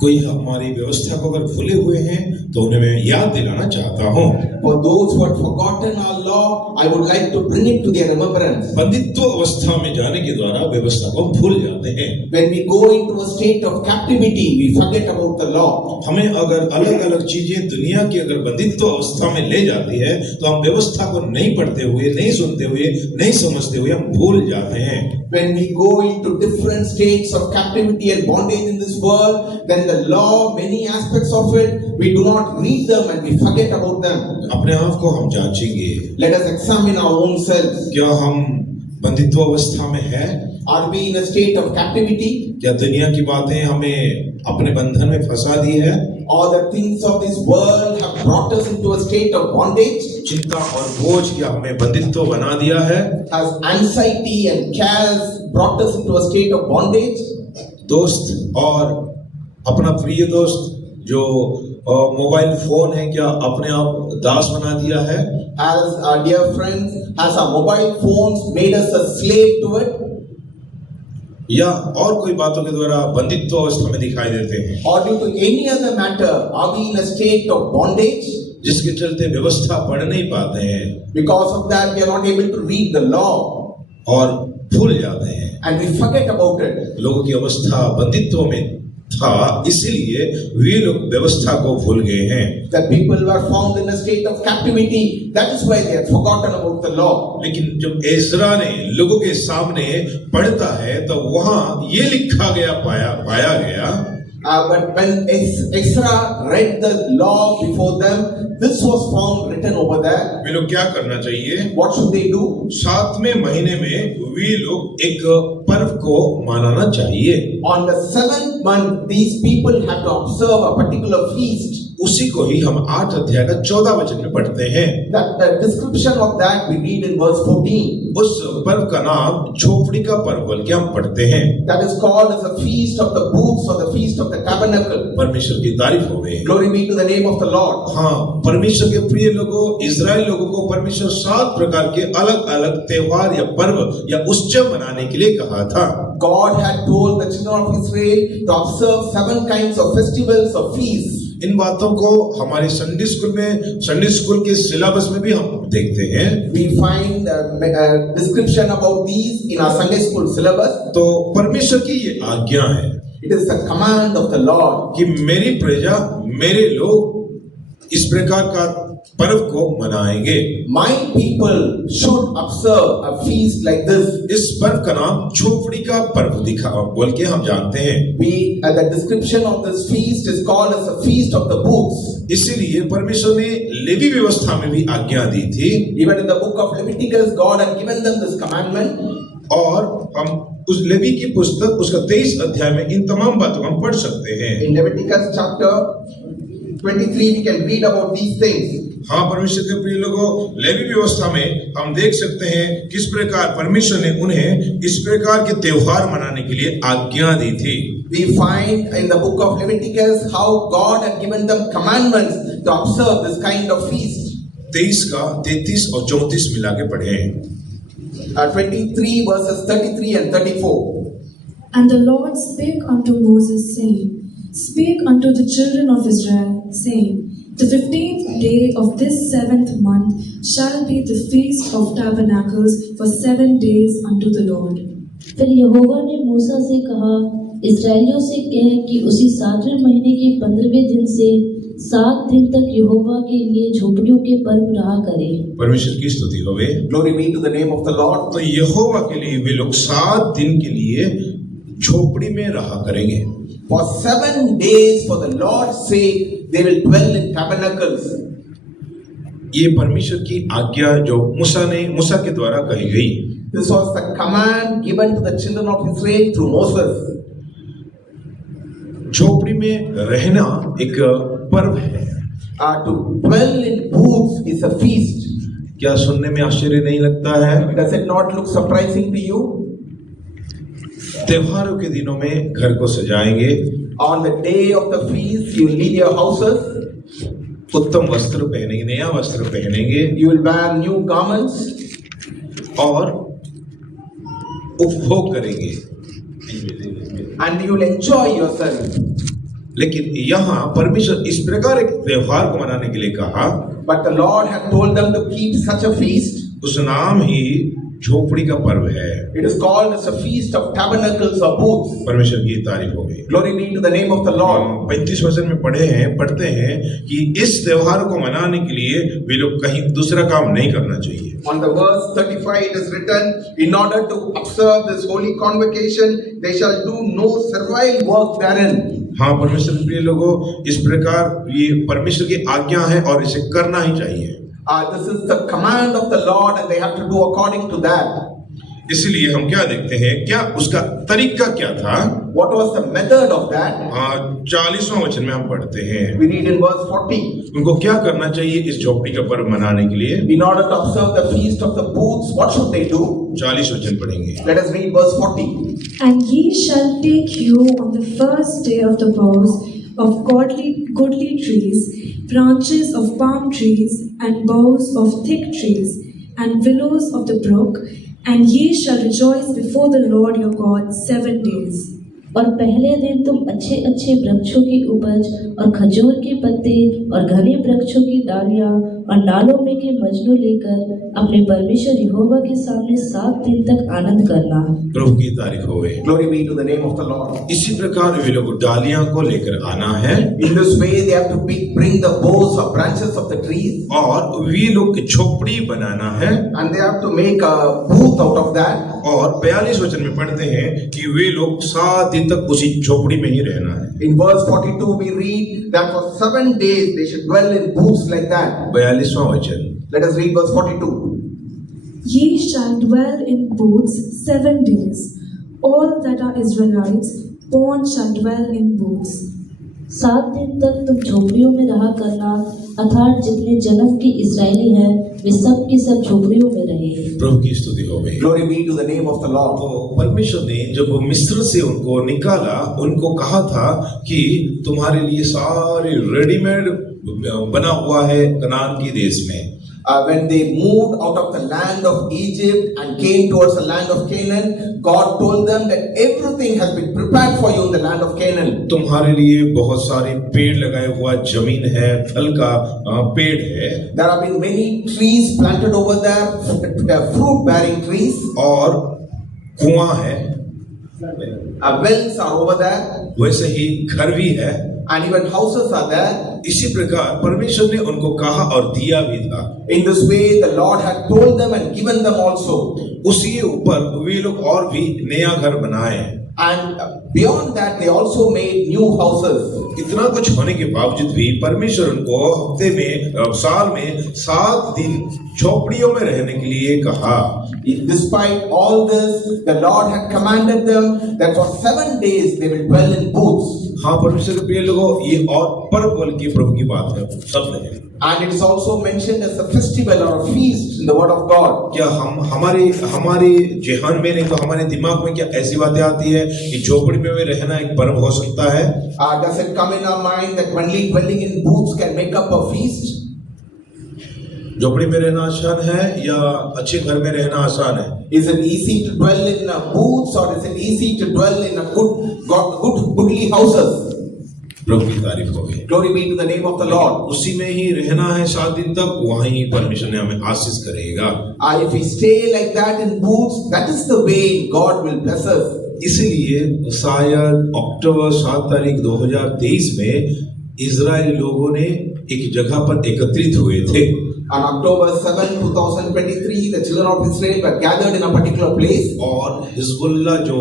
कोई हमारी व्यवस्था को अगर भूले हुए हैं तो उन्हें मैं याद दिलाना चाहता हूँ। For those who had forgotten our law, I would like to bring it to their remembrance. बंदित्व अवस्था में जाने के द्वारा व्यवस्था को भूल जाते हैं। When we go into a state of captivity, we forget about the law. हमें अगर अलग अलग चीजें दुनिया की अगर बंदित्व अवस्था में ले जाती है तो हम व्यवस्था को नहीं पढ़ते हुए, नहीं सुनते हुए, नहीं समझते हुए हम भूल जाते हैं। When we go into different states of captivity and bondage in this world, then the law, many aspects of it, we do not read them and we forget about them. अपने आप को हम जांचेंगे, Let us examine our own selves. क्या हम बंदित्व अवस्था में हैं? Are we in a state of captivity? क्या दुनिया की बातें हमें अपने बंधन में फंसा दी है? Or the things of this world have brought us into a state of bondage? चिंता और बोझ क्या हमें बंदित्व बना दिया है? Has anxiety and cares brought us into a state of bondage? दोस्त और अपना प्रिय दोस्त जो मोबाइल फोन है, क्या अपने आप दास बना दिया है? As our dear friends, has our mobile phones made us a slave to it? या और कोई बातों के द्वारा बंदित्व अवस्था में दिखाई देते हैं, Or due to any other matter, are we in a state of bondage? जिसके चलते व्यवस्था पढ़ नहीं पाते हैं Because of that, we are not able to read the law और भूल जाते हैं। and we forget about it. लोगों की अवस्था बंदित्व में था, इसलिए वे लोग व्यवस्था को भूल गए हैं। That people were found in a state of captivity, that is why they had forgotten about the law. लेकिन जब एज़रा ने लोगों के सामने पढ़ता है तो वहां ये लिखा गया पाया गया। But when Ezra read the law before them, this was found written over there. वे लोग क्या करना चाहिए? What should they do? 7वें महीने में वे लोग एक पर्व को मनाना चाहिए। On the 7th month, these people had to observe a particular feast. उसी को ही हम 8 अध्याय का 14 वचन में पढ़ते हैं। That the description of that we read in verse 14. उस पर्व का नाम झोपड़ी का पर्व बोल के हम पढ़ते हैं। That is called as a feast of the booths or the feast of the tabernacle. परमेश्वर की तारीफ हो गई। Glory be to the name of the Lord. हाँ, परमेश्वर के प्रिय लोगों, इजराइल लोगों को परमेश्वर 7 प्रकार के अलग अलग त्योहार या पर्व या उत्सव मनाने के लिए कहा था। God had told the children of Israel to observe 7 kinds of festivals or feasts. इन बातों को हमारे संडे स्कूल के सिलेबस में भी हम देखते हैं। We find a description about these in our Sunday school syllabus. तो परमेश्वर की ये आज्ञा है It is the command of the Lord. कि मेरी प्रजा, मेरे लोग इस प्रकार का पर्व को मनाएंगे। My people should observe a feast like this. इस पर्व का नाम झोपड़ी का पर्व दिखा बोल के हम जानते हैं। The description of this feast is called as a feast of the booths. इसीलिए परमेश्वर ने लेवी व्यवस्था में भी आज्ञा दी थी। Even in the book of Leviticus, God had given them this commandment. और हम उस लेवी की पुस्तक उसका 23 अध्याय में इन तमाम बातों को हम पढ़ सकते हैं। In Leviticus chapter 23, we can read about these things. हाँ, परमेश्वर के प्रिय लोगों, लेवी व्यवस्था में हम देख सकते हैं किस प्रकार परमेश्वर ने उन्हें इस प्रकार के त्योहार मनाने के लिए आज्ञा दी थी। We find in the book of Leviticus how God had given them commandments to observe this kind of feast. 23 का 33 और 34 मिला के पढ़े। 23 verses 33 and 34. And the Lord spake unto Moses, saying, Speak unto the children of Israel, saying, The 15th day of this 7th month shall be the feast of tabernacles for 7 days unto the Lord. फिर यहोवा ने मूसा से कहा, इस्राएलियों से कह कि उसी 7वें महीने के 15वें दिन से 7 दिन तक यहोवा के लिए झोपड़ियों के पर्व रहा करें। परमेश्वर की स्तुति होवे। Glory be to the name of the Lord. तो यहोवा के लिए वे लोग 7 दिन के लिए झोपड़ी में रहा करेंगे। For 7 days, for the Lord's sake, they will dwell in tabernacles. ये परमेश्वर की आज्ञा जो मूसा के द्वारा कही गई। This was the command given to the children of Israel through Moses. झोपड़ी में रहना एक पर्व है। To dwell in booths is a feast. क्या सुनने में आश्चर्य नहीं लगता है? Does it not look surprising to you? त्योहारों के दिनों में घर को सजाएंगे। On the day of the feast, you leave your houses. उत्तम वस्त्र पहनेंगे, नया वस्त्र पहनेंगे। You will wear new garments. और उपभोग करेंगे। And you will enjoy yourself. लेकिन यहाँ परमेश्वर इस प्रकार एक त्योहार को मनाने के लिए कहा। But the Lord had told them to keep such a feast. उस नाम ही झोपड़ी का पर्व है। It is called as a feast of tabernacles or booths. परमेश्वर की तारीफ हो गई। Glory be to the name of the Lord. 35 वचन में पढ़ते हैं कि इस त्योहार को मनाने के लिए वे लोग कहीं दूसरा काम नहीं करना चाहिए। On the verse 35 it is written, in order to observe this holy convocation, they shall do no servile work therein. हाँ, परमेश्वर के प्रिय लोगों, इस प्रकार ये परमेश्वर की आज्ञा है और इसे करना ही चाहिए। This is the command of the Lord and they have to do according to that. इसलिए हम क्या देखते हैं, क्या उसका तरीका क्या था? What was the method of that? 40वां वचन में हम पढ़ते हैं। We read in verse 40. उनको क्या करना चाहिए इस झोपड़ी का पर्व मनाने के लिए? In order to observe the feast of the booths, what should they do? 40 वचन पढ़ेंगे। Let us read verse 40. And ye shall take you on the first day of the boughs of goodly trees, branches of palm trees, and boughs of thick trees, and willows of the brook, and ye shall rejoice before the Lord your God 7 days. और पहले दिन तुम अच्छे अच्छे वृक्षों की उपज और खजूर के पत्ते और घने वृक्षों की डालियां और नालों में के मजनू लेकर अपने परमेश्वर यहोवा के सामने 7 दिन तक आनंद करना। प्रभु की तारीफ होवे। Glory be to the name of the Lord. इसी प्रकार वे लोग डालियां को लेकर आना है। In this way they have to bring the boughs or branches of the trees. और वे लोग झोपड़ी बनाना है। And they have to make a booth out of that. और 42 वचन में पढ़ते हैं कि वे लोग 7 दिन तक उसी झोपड़ी में ही रहना है। In verse 42 we read that for 7 days they should dwell in booths like that. 42वां वचन। Let us read verse 42. Ye shall dwell in booths 7 days. All that are Israelites born shall dwell in booths. 7 दिन तक तुम झोपड़ियों में रहा करना, अर्थात जितने जन्म के इस्राएली हैं वे सब के सब झोपड़ियों में रहे। प्रभु की स्तुति हो गई। Glory be to the name of the Lord. तो परमेश्वर ने जब वो मिस्र से उनको निकाला, उनको कहा था कि तुम्हारे लिए सारे रेडीमेड बना हुआ है कनान की देश में। When they moved out of the land of Egypt and came towards the land of Canaan, God told them that everything has been prepared for you in the land of Canaan. तुम्हारे लिए बहुत सारे पेड़ लगाए हुआ जमीन है, फल का पेड़ है, There have been many trees planted over there, fruit-bearing trees. और कुआं है, Wells are over there, वैसे ही घर भी है। and even houses are there. इसी प्रकार परमेश्वर ने उनको कहा और दिया भी था। In this way, the Lord had told them and given them also. उसी के ऊपर वे लोग और भी नया घर बनाए, And beyond that, they also made new houses. इतना कुछ होने के बावजूद भी परमेश्वर उनको हफ्ते में साल में 7 दिन झोपड़ियों में रहने के लिए कहा। Despite all this, the Lord had commanded them that for 7 days they will dwell in booths. हाँ, परमेश्वर के प्रिय लोगों, ये और पर्व बल की प्रभु की बात है, शब्द है। And it is also mentioned as a festival or a feast in the Word of God. क्या हम हमारे जेहन में नहीं तो हमारे दिमाग में क्या ऐसी बातें आती है कि झोपड़ी में रहना एक पर्व हो सकता है? Does it come in our mind that only dwelling in booths can make up a feast? झोपड़ी में रहना आसान है या अच्छे घर में रहना आसान है? Is it easy to dwell in booths or is it easy to dwell in a goodly houses? प्रभु की तारीफ हो गई। Glory be to the name of the Lord. उसी में ही रहना है 7 दिन तक, वहीं परमेश्वर ने हमें आशीष करेगा। If we stay like that in booths, that is the way God will bless us. इसलिए शायद अक्टूबर 7 तारीख 2023 में इजरायली लोगों ने एक जगह पर एकत्रित हुए थे। On October 7, 2023, the children of Israel were gathered in a particular place. और हिजबुल्ला जो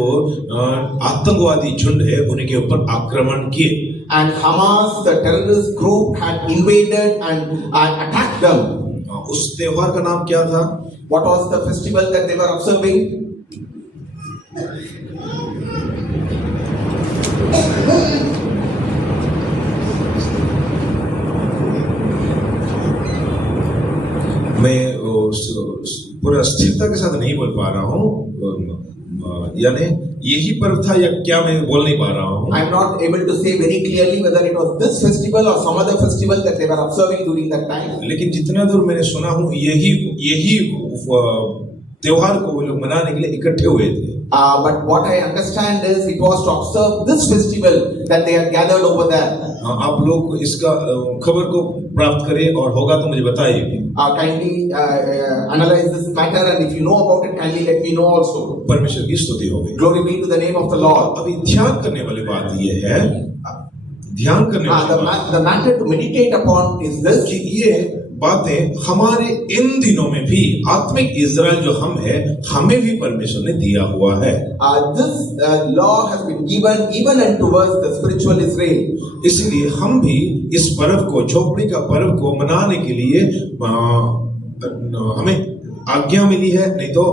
आतंकवादी झुंड है उनके ऊपर आक्रमण किए। And Hamas, the terrorist group, had invaded and attacked them. उस त्योहार का नाम क्या था? What was the festival that they were observing? मैं पूरा स्थिरता के साथ नहीं बोल पा रहा हूँ, यानी यही पर्व था या क्या, मैं बोल नहीं पा रहा हूँ। I am not able to say very clearly whether it was this festival or some other festival that they were observing during that time. लेकिन जितना दूर मैंने सुना हूँ यही त्योहार को वो लोग मनाने के लिए इकट्ठे हुए थे। But what I understand is it was to observe this festival that they had gathered over there. आप लोग इसका खबर को प्राप्त करें और होगा तो मुझे बताइए। Kindly analyze this matter, and if you know about it, kindly let me know also. परमेश्वर की स्तुति हो गई। Glory be to the name of the Lord. अभी ध्यान करने वाली बात ये है, ध्यान करने वाली बात The matter to meditate upon is this. कि ये बातें हमारे इन दिनों में भी आत्मिक इज़राइल जो हम है, हमें भी परमेश्वर ने दिया हुआ है। This law has been given even unto us, the spiritual Israel. इसलिए हम भी इस पर्व को, झोपड़ी का पर्व को मनाने के लिए हमें आज्ञा मिली है, नहीं तो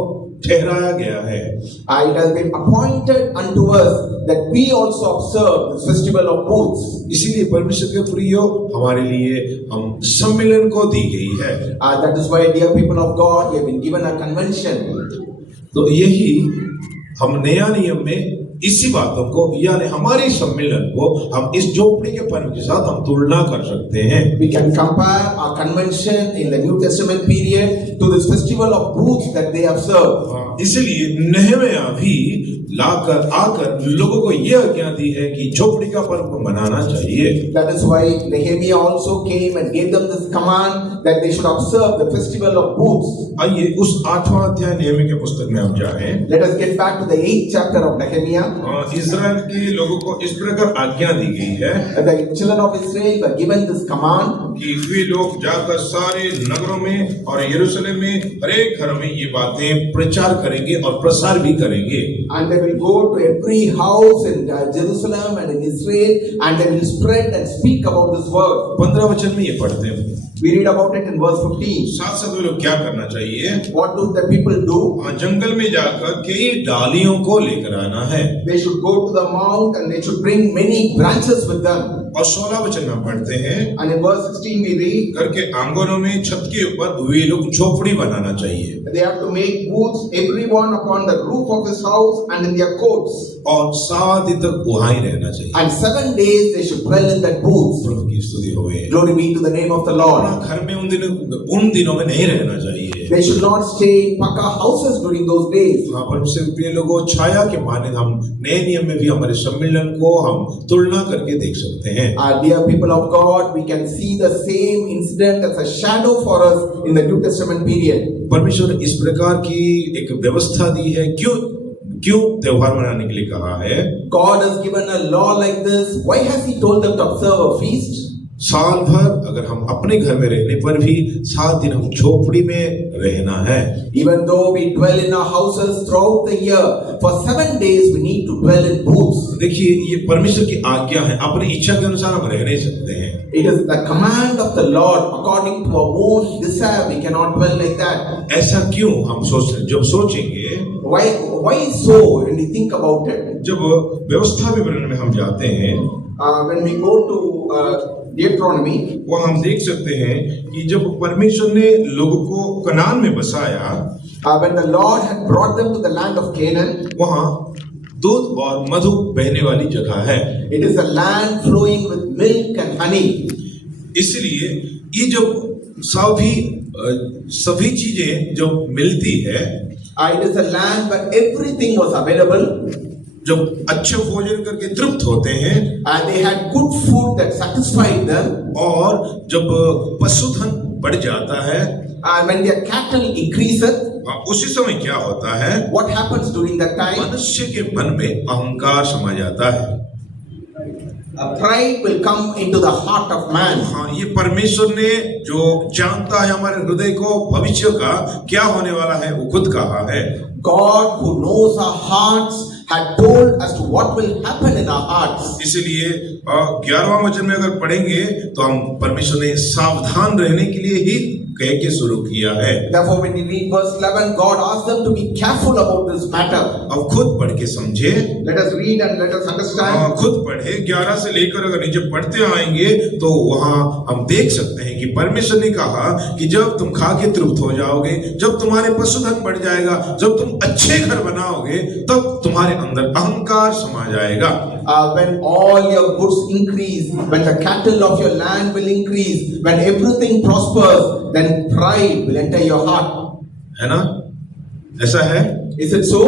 ठहराया गया है। It has been appointed unto us that we also observe this festival of booths. इसीलिए परमेश्वर के प्रियो, हमारे लिए हम सम्मेलन को दी गई है। That is why, dear people of God, we have been given a convention. तो यही हम नया नियम में इसी बातों को, यानी हमारे सम्मेलन को हम इस झोपड़ी के पर्व के साथ हम तुलना कर सकते हैं। We can compare our convention in the New Testament period to this festival of booths that they observe. इसलिए नहम्याह भी आकर लोगों को यह आज्ञा दी है कि झोपड़ी का पर्व को मनाना चाहिए। That is why Nehemiah also came and gave them this command that they should observe the festival of booths. आइए उस 8वां अध्याय नहम्याह के पुस्तक में हम जाएं। Let us get back to the 8th chapter of Nehemiah. Israel के लोगों को इस प्रकार आज्ञा दी गई है, The children of Israel were given this command कि वे लोग जाकर सारे नगरों में और यरूशलेम में हर एक घर में ये बातें प्रचार करेंगे और प्रसार भी करेंगे। and they will go to every house in Jerusalem and in Israel and they will spread and speak about this word. 15 वचन में ये पढ़ते हैं। We read about it in verse 15. साथ साथ वे लोग क्या करना चाहिए? What do the people do? जंगल में जाकर कई डालियों को लेकर आना है। They should go to the mount and they should bring many branches with them. और 16 वचन में पढ़ते हैं, And in verse 16 we read, घर के आंगनों में छत के ऊपर वे लोग झोपड़ी बनाना चाहिए they have to make booths, everyone upon the roof of his house and in their courts. और 7 दिन तक वहां ही रहना चाहिए। And 7 days they should dwell in that booth. प्रभु की स्तुति होवे। Glory be to the name of the अपना Lord. घर में उन दिनों में नहीं रहना चाहिए। They should not stay in paka houses during those days. वहाँ पर से प्रिय लोगों, छाया के माने हम नए नियम में भी हमारे सम्मेलन को हम तुलना करके देख सकते हैं। Dear people of God, we can see the same incident as a shadow for us in the New Testament period. परमेश्वर इस प्रकार की एक व्यवस्था दी है। क्यों त्योहार मनाने के लिए कहा है? God has given a law like this. Why has He told them to observe a feast? साल भर अगर हम अपने घर में रहने पर भी 7 दिन हम झोपड़ी में रहना है। Even though we dwell in our houses throughout the year, for 7 days we need to dwell in booths. देखिए, ये परमेश्वर की आज्ञा है, अपनी इच्छा के अनुसार हम रह नहीं सकते हैं। It is the command of the Lord. According to our own desire, we cannot dwell like that. ऐसा क्यों? हम जब सोचेंगे, Why so? When we think about it, जब व्यवस्था विवरण में हम जाते हैं, when we go to Deuteronomy, वहाँ हम देख सकते हैं कि जब परमेश्वर ने लोगों को कनान में बसाया, when the Lord had brought them to the land of Canaan, वहाँ दूध और मधु बहने वाली जगह है। it is a land flowing with milk and honey. इसलिए ये जब सभी चीजें जो मिलती है, It is a land where everything was available. जब अच्छे भोजन करके तृप्त होते हैं, They had good food that satisfied them. और जब पशुधन बढ़ जाता है, When their cattle increaseth, उसी समय क्या होता है? what happens during that time? मनुष्य के मन में अहंकार समा जाता है। Pride will come into the heart of man. हाँ, ये परमेश्वर ने जो जानता है हमारे हृदय को भविष्य का क्या होने वाला है, वो खुद कहा है। God who knows our hearts had told as to what will happen in our hearts. इसलिए 11वां वचन में अगर पढ़ेंगे तो हम परमेश्वर ने सावधान रहने के लिए ही कह के शुरू किया है। Therefore, when we read verse 11, God asked them to be careful about this matter. अब खुद पढ़ के समझे। Let us read and let us understand. खुद पढ़े। 11 से लेकर अगर नीचे पढ़ते आएंगे तो वहां हम देख सकते हैं कि परमेश्वर ने कहा कि जब तुम खा के तृप्त हो जाओगे, जब तुम्हारे पशुधन बढ़ जाएगा, जब तुम अच्छे घर बनाओगे, तब तुम्हारे अंदर अहंकार समा जाएगा। When all your goods increase, when the cattle of your land will increase, when everything prospers, then pride will enter your heart. है ना? ऐसा है? Is it so?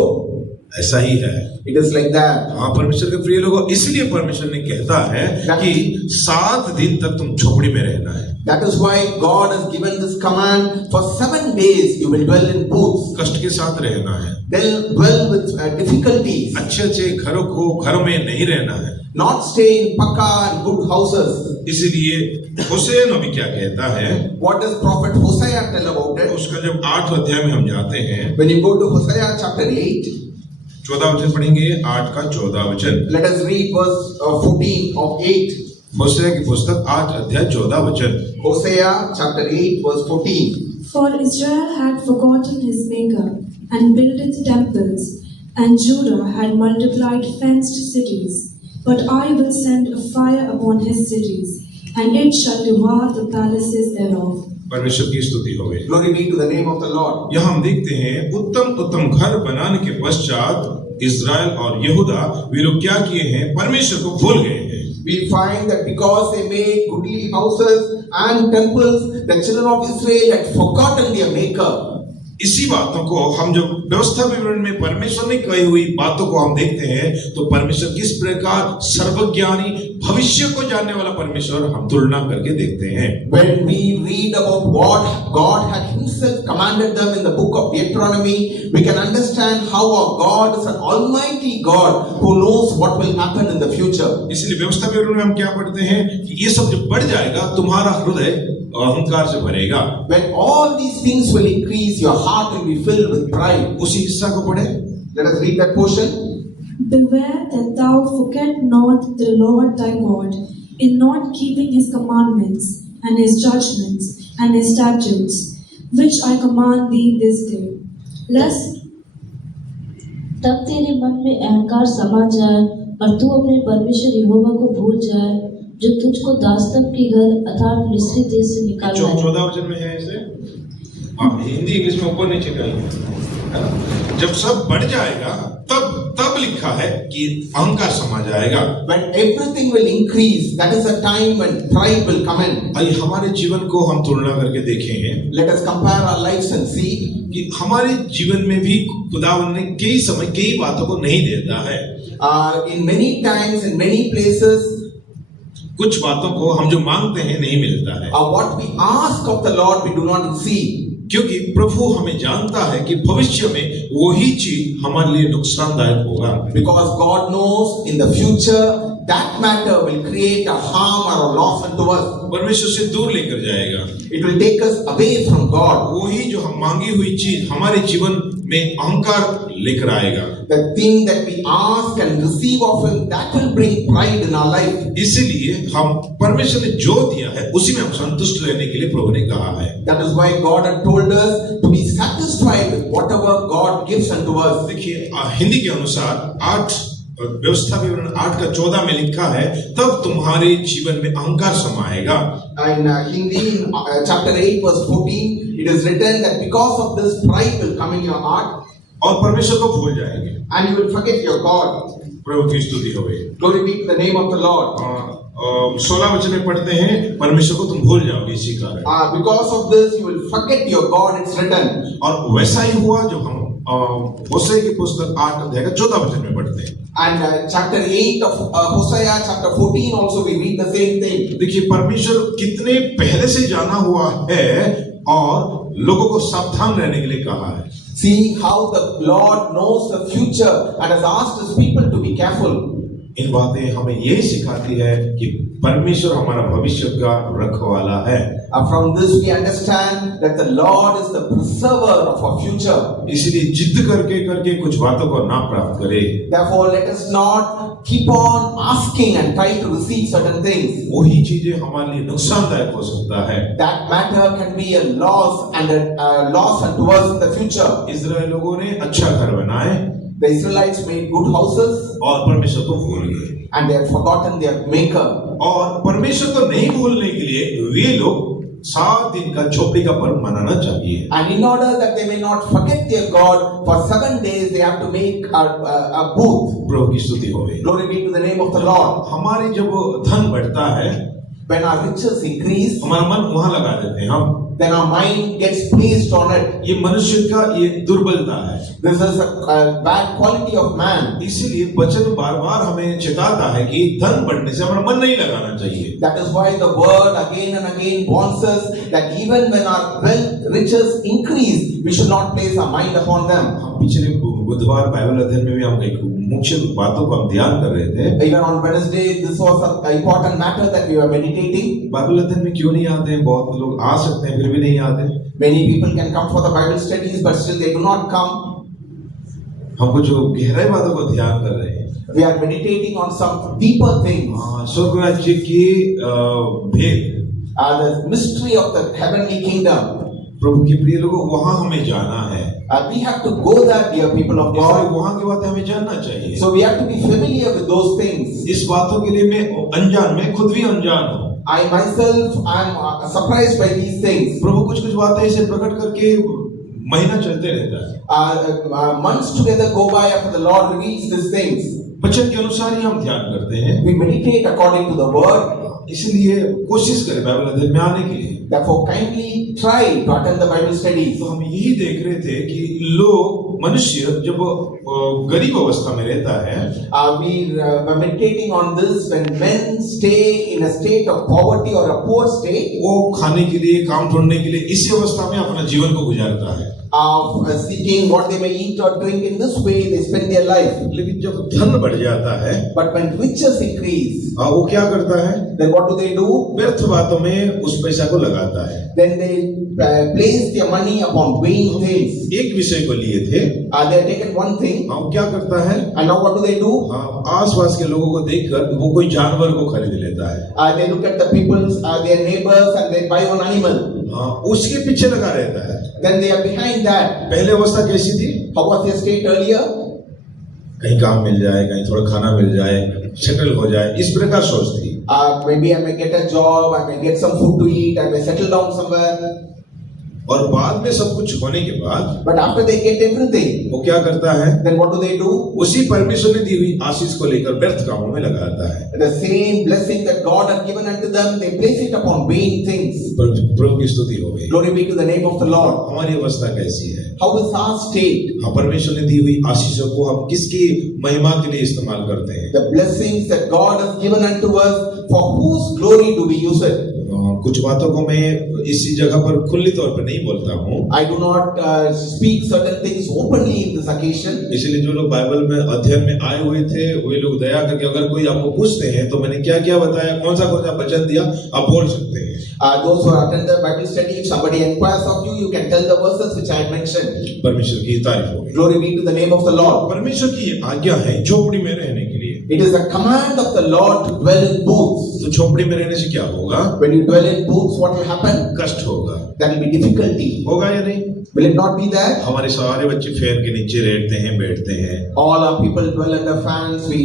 ऐसा ही है। It is like that. हाँ, परमेश्वर के प्रिय लोगों, इसलिए परमेश्वर ने कहता है कि 7 दिन तक तुम झोपड़ी में रहना है। That is why God has given this command. For 7 days you will dwell in booths. कष्ट के साथ रहना है। They'll dwell with difficulties. अच्छे घरों में नहीं रहना है। Not stay in paka and good houses. इसलिए होशे नबी क्या कहता है? What does prophet Hosea tell about it? उसका जब 8 अध्याय में हम जाते हैं, When you go to Hosea chapter 8, 14 वचन पढ़ेंगे, 8 का 14 वचन। let us read verse 14 of 8. होशे की पुस्तक 8 अध्याय 14 वचन। Hosea chapter 8 verse 14. For Israel had forgotten his maker and builded temples, and Judah had multiplied fenced cities. But I will send a fire upon his cities, and it shall devour the palaces thereof. परमेश्वर की स्तुति होवे। Glory be to the name of the Lord. यहाँ हम देखते हैं उत्तम घर बनाने के पश्चात इज़राइल और यहूदा वे लोग क्या किए हैं? परमेश्वर को भूल गए हैं। We find that because they made goodly houses and temples, the children of Israel had forgotten their maker. इसी बातों को हम जब व्यवस्था विवरण में परमेश्वर ने कही हुई बातों को हम देखते हैं तो परमेश्वर किस प्रकार सर्वज्ञानी, भविष्य को जानने वाला परमेश्वर हम तुलना करके देखते हैं। When we read about what God had himself commanded them in the book of Deuteronomy, we can understand how our God is an almighty God who knows what will happen in the future. इसलिए व्यवस्था विवरण में हम क्या पढ़ते हैं कि ये सब जब बढ़ जाएगा तुम्हारा हृदय अहंकार से भरेगा। When all these things will increase, your heart will be filled with pride. उसी हिस्सा को पढ़े। Let us read that portion. Beware that thou forget not the Lord thy God, in not keeping his commandments, and his judgments, and his statutes, which I command thee this day, lest तब तेरे मन में अहंकार समा जाए और तू अपने परमेश्वर यहोवा को भूल जाए जो तुझको दास्तब के घर अर्थात मिस्री देश से निकाल लाए। 14 वचन में है इसे, हिंदी इंग्लिश में ऊपर नीचे करेंगे। जब सब बढ़ जाएगा तब लिखा है कि अहंकार समा जाएगा। When everything will increase, that is the time when pride will come in. आइए हमारे जीवन को हम तुलना करके देखेंगे Let us compare our lives and see. कि हमारे जीवन में भी खुदावंद ने कई समय कई बातों को नहीं देता है। In many times, in many places, कुछ बातों को हम जो मांगते हैं नहीं मिलता है, what we ask of the Lord, we do not receive. क्योंकि प्रभु हमें जानता है कि भविष्य में वही चीज हमारे लिए नुकसानदायक होगा। Because God knows in the future that matter will create a harm or a loss unto us. परमेश्वर से दूर लेकर जाएगा। It will take us away from God. वही जो हम मांगी हुई चीज हमारे जीवन में अहंकार लेकर आएगा। The thing that we ask and receive of Him, that will bring pride in our life. इसीलिए हम परमेश्वर ने जो दिया है उसी में हम संतुष्ट रहने के लिए प्रभु ने कहा है। That is why God had told us to be satisfied with whatever God gives unto us. देखिए हिंदी के अनुसार 8 व्यवस्था विवरण 8:14 में लिखा है, तब तुम्हारे जीवन में अहंकार समाएगा। In Hindi, in chapter 8, verse 14, it is written that because of this, pride will come in your heart, और परमेश्वर को भूल जाएंगे। and you will forget your God. प्रभु की स्तुति होवे। Glory be to the name of the Lord. 16 वचन में पढ़ते हैं, परमेश्वर को तुम भूल जाओगे इसी कारण। Because of this, you will forget your God. It's written. और वैसा ही हुआ जो हम होशे की पुस्तक 8 अध्याय 14 वचन में पढ़ते हैं। And chapter 8 of Hosea, chapter 14, also we read the same thing. देखिए परमेश्वर कितने पहले से जाना हुआ है और लोगों को सावधान रहने के लिए कहा है। See how the Lord knows the future and has asked His people to be careful. इन बातें हमें यही सिखाती है कि परमेश्वर हमारा भविष्य का रखवाला है। From this we understand that the Lord is the preserver of our future. इसलिए जिद करके कुछ बातों को ना प्राप्त करें। Therefore, let us not keep on asking and try to receive certain things. वही चीजें हमारे लिए नुकसानदायक हो सकता है। That matter can be a loss and a loss unto us in the future. इस्राएल लोगों ने अच्छा घर बनाए The Israelites made good houses और परमेश्वर को भूल गए, and they had forgotten their Maker. और परमेश्वर को नहीं भूलने के लिए वे लोग 7 दिन का झोपड़ी का पर्व मनाना चाहिए। And in order that they may not forget their God, for 7 days they have to make a booth. प्रभु की स्तुति होवे। Glory be to the name of the Lord. हमारी जब धन बढ़ता है, When our riches increase, हमारा मन वहां लगा देते हैं हम, then our mind gets placed on it. ये मनुष्य का ये दुर्बलता है। This is a bad quality of man. इसीलिए वचन बार-बार हमें चेताता है कि धन बढ़ने से हमारा मन नहीं लगाना चाहिए। That is why the word again and again warns us that even when our wealth, riches increase, we should not place our mind upon them. हम पिछले बुधवार बाइबल अध्ययन में भी हम एक मुख्य बातों को हम ध्यान कर रहे थे। Even on Wednesday, this was an important matter that we were meditating. Bible अध्ययन में क्यों नहीं आते हैं? बहुत लोग आ सकते हैं फिर भी नहीं आते। Many people can come for the Bible studies, but still they do not come. हम कुछ गहराई बातों को ध्यान कर रहे हैं। We are meditating on some deeper things. स्वर्ग राज्य की भेद, The mystery of the heavenly kingdom. प्रभु के प्रिय लोगों, वहां हमें जाना है We have to go there, dear people of और God. वहां की बातें हमें जानना चाहिए। So we have to be familiar with those things. इस बातों के लिए मैं अनजान, मैं खुद भी अनजान हूँ। I myself am surprised by these things. प्रभु कुछ बातें ऐसे प्रकट करके महीना चलते रहता है। Months together go by after the Lord reveals these things. वचन के अनुसार ही हम ध्यान करते हैं, We meditate according to the word. इसलिए कोशिश करें बाइबल अध्ययन में आने के लिए। Therefore, kindly try to attend the Bible studies. तो हम यही देख रहे थे कि लोग, मनुष्य जब गरीब अवस्था में रहता है, We were meditating on this when men stay in a state of poverty or a poor state, वो खाने के लिए, काम ढूंढने के लिए इसी अवस्था में अपना जीवन को गुजारता है। of seeking what they may eat or drink. In this way, they spend their life. लेकिन जब धन बढ़ जाता है, But when riches increase, वो क्या करता है? then what do they do? व्यर्थ बातों में उस पैसा को लगाता है। Then they place their money upon vain things. एक विषय को लिए थे, They have taken one thing, वो क्या करता है? and now what do they do? आसपास के लोगों को देखकर वो कोई जानवर को खरीद लेता है। They look at the people's, their neighbors, and they buy one animal. उसके पीछे लगा रहता है। Then they are behind that. पहले अवस्था कैसी थी? How was their state earlier? कहीं काम मिल जाए, कहीं थोड़ा खाना मिल जाए, सेटल हो जाए, इस प्रकार सोच थी। Maybe I may get a job, I may get some food to eat, I may settle down somewhere. और बाद में सब कुछ होने के बाद But after they get everything, वो क्या करता है? then what do? उसी परमेश्वर ने दी हुई आशीष को लेकर व्यर्थ कामों में लगाता है। The same blessing that God had given unto them, they place it upon vain things. प्रभु की स्तुति हो गई। Glory be to the name of the Lord. हमारी अवस्था कैसी है? How is our state? हाँ, परमेश्वर ने दी हुई आशीषों को हम किसकी महिमा के लिए इस्तेमाल करते हैं? The blessings that God has given unto us, for whose glory do we use it? कुछ बातों को मैं इसी जगह पर खुली तौर पर नहीं बोलता हूँ। I do not speak certain things openly in this occasion. इसलिए जो लोग बाइबल में अध्ययन में आए हुए थे, वे लोग दया करके अगर कोई आपको पूछते हैं तो मैंने क्या क्या बताया, कौन सा वचन दिया, आप बोल सकते हैं। Those who attend the Bible study, if somebody inquires of you, you can tell the verses which I had mentioned. परमेश्वर की तारीफ हो गई। Glory be to the name of the Lord. परमेश्वर की ये आज्ञा है झोपड़ी में रहने के लिए। It is a command of the Lord to dwell in booths. तो झोपड़ी में रहने से क्या होगा? When you dwell in booths, what will happen? कष्ट होगा। There will be difficulty. होगा या नहीं? Will it not be there? हमारे सारे बच्चे फैन के नीचे लेटते हैं, बैठते हैं। All our people dwell under fans. We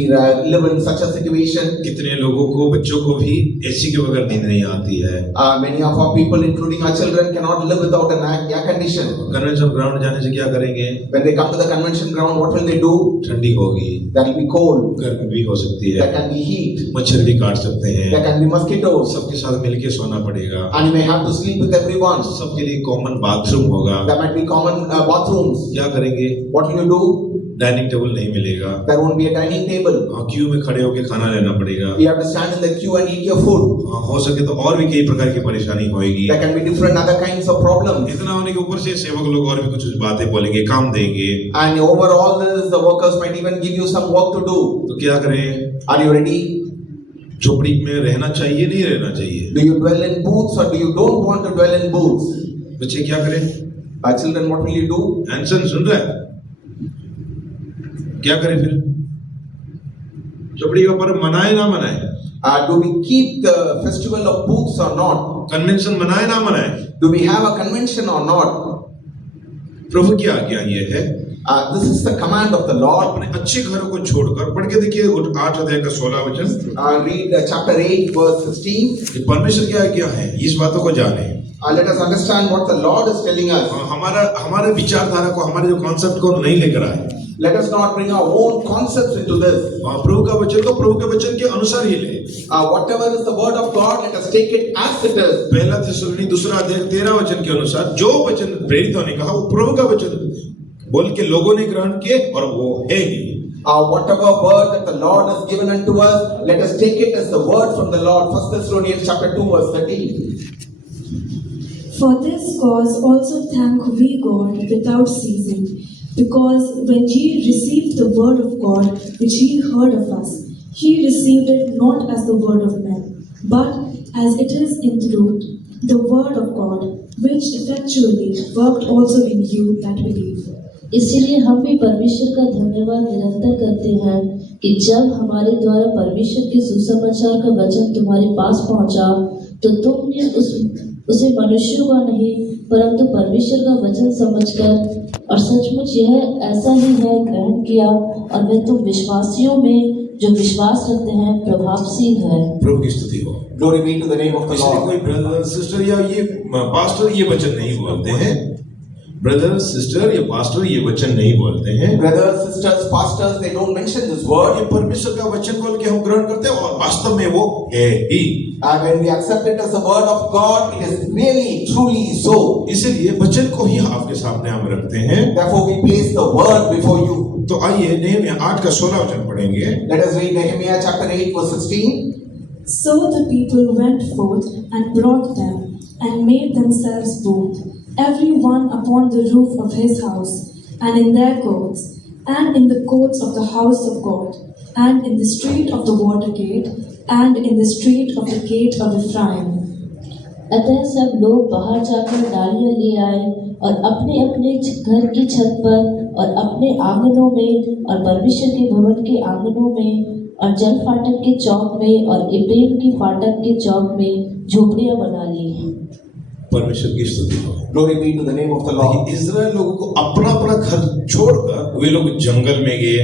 live in such a situation. कितने लोगों को, बच्चों को भी एसी के बगैर नींद नहीं आती है। Many of our people, including our children, cannot live without an air condition. Convention ground जाने से क्या करेंगे? When they come to the convention ground, what will they do? ठंडी होगी, There will be cold. गर्मी भी हो सकती है, There can be heat. मच्छर भी काट सकते हैं, There can be mosquitoes. सबके साथ मिलके सोना पड़ेगा, And you may have to sleep with everyone. सबके लिए कॉमन बाथरूम होगा। There might be common bathrooms. क्या करेंगे? What will you do? Dining table नहीं मिलेगा, There won't be a dining table. Q में खड़े होके खाना लेना पड़ेगा। You have to stand in the queue and eat your food. हो सके तो और भी कई प्रकार की परेशानी होगी। There can be different other kinds of problems. इतना होने के ऊपर से सेवक लोग और भी कुछ बातें बोलेंगे, काम देंगे, And over all this, the workers might even give you some work to do. तो क्या करें? Are you ready? झोपड़ी में रहना चाहिए, नहीं रहना चाहिए? Do you dwell in booths or do you don't want to dwell in booths? बच्चे क्या करें? Children, what will you do? एंसन सुन रहा है? क्या करें फिर? झोपड़ी का पर्व मनाए ना मनाए? Do we keep the festival of booths or not? Convention मनाए ना मनाए? Do we have a convention or not? प्रभु की आज्ञा ये है, This is the command of the Lord. अपने अच्छे घरों को छोड़कर, पढ़ के देखिए 8 अध्याय का 16 वचन। Read chapter 8 verse 16. ये परमेश्वर की आज्ञा है, इस बातों को जाने। Let us understand what the Lord is telling us. हमारे विचारधारा को, हमारे जो कॉन्सेप्ट को नहीं लेकर आए। Let us not bring our own concepts into this. प्रभु का वचन को प्रभु के वचन के अनुसार ही ले। Whatever is the word of God, let us take it as it is. पहला थिस्सलुनी 2 अध्याय 13 वचन के अनुसार जो वचन प्रेरित होने कहा वो प्रभु का वचन बोल के लोगों ने ग्रहण किए और वो है ही। Whatever word that the Lord has given unto us, let us take it as the word from the Lord. 1 Thessalonians chapter 2 verse 13. For this cause also thank we God without ceasing, because when ye received the word of God which ye heard of us, ye received it not as the word of men, but as it is in truth, the word of God, which effectually worked also in you that believe. इसीलिए हम भी परमेश्वर का धन्यवाद निरंतर करते हैं कि जब हमारे द्वारा परमेश्वर के सुसमाचार का वचन तुम्हारे पास पहुंचा, तो तुमने उसे मनुष्यों का नहीं परंतु परमेश्वर का वचन समझकर और सचमुच यह ऐसा ही है ग्रहण किया, और वे तुम विश्वासियों में जो विश्वास रखते हैं प्रभावशील है। प्रभु की स्तुति हो। Glory be to the name of the इसलिए Lord. कोई ब्रदर सिस्टर या ये पास्टर ये वचन नहीं बोलते हैं। ब्रदर सिस्टर या पास्टर ये वचन नहीं बोलते हैं। Brothers, sisters, pastors, they don't mention this word. ये परमेश्वर का वचन बोल के हम ग्रहण करते हैं और वास्तव में वो है ही। And when we accept it as the word of God, it is really, truly so. इसीलिए वचन को ही आपके सामने हम रखते हैं। Therefore, we place the word before you. तो आइए नहमीया 8 का 16 वचन पढ़ेंगे। Let us read Nehemiah chapter 8 verse 16. So the people went forth and brought them, and made themselves booth, every one upon the roof of his house, and in their courts, and in the courts of the house of God, and in the street of the water gate, and in the street of the gate of Ephraim. अतः सब लोग बाहर जाकर डालियां ले आए और अपने अपने घर की छत पर और अपने आंगनों में और परमेश्वर के भवन के आंगनों में और जल फाटक के चौक में और इब्राहिम की फाटक के चौक में झोपड़ियां बना ली। परमेश्वर की स्तुति हो। Glory be to the name of the Lord. लेकिन इज़राइल लोगों को अपना अपना घर छोड़कर वे लोग जंगल में गए,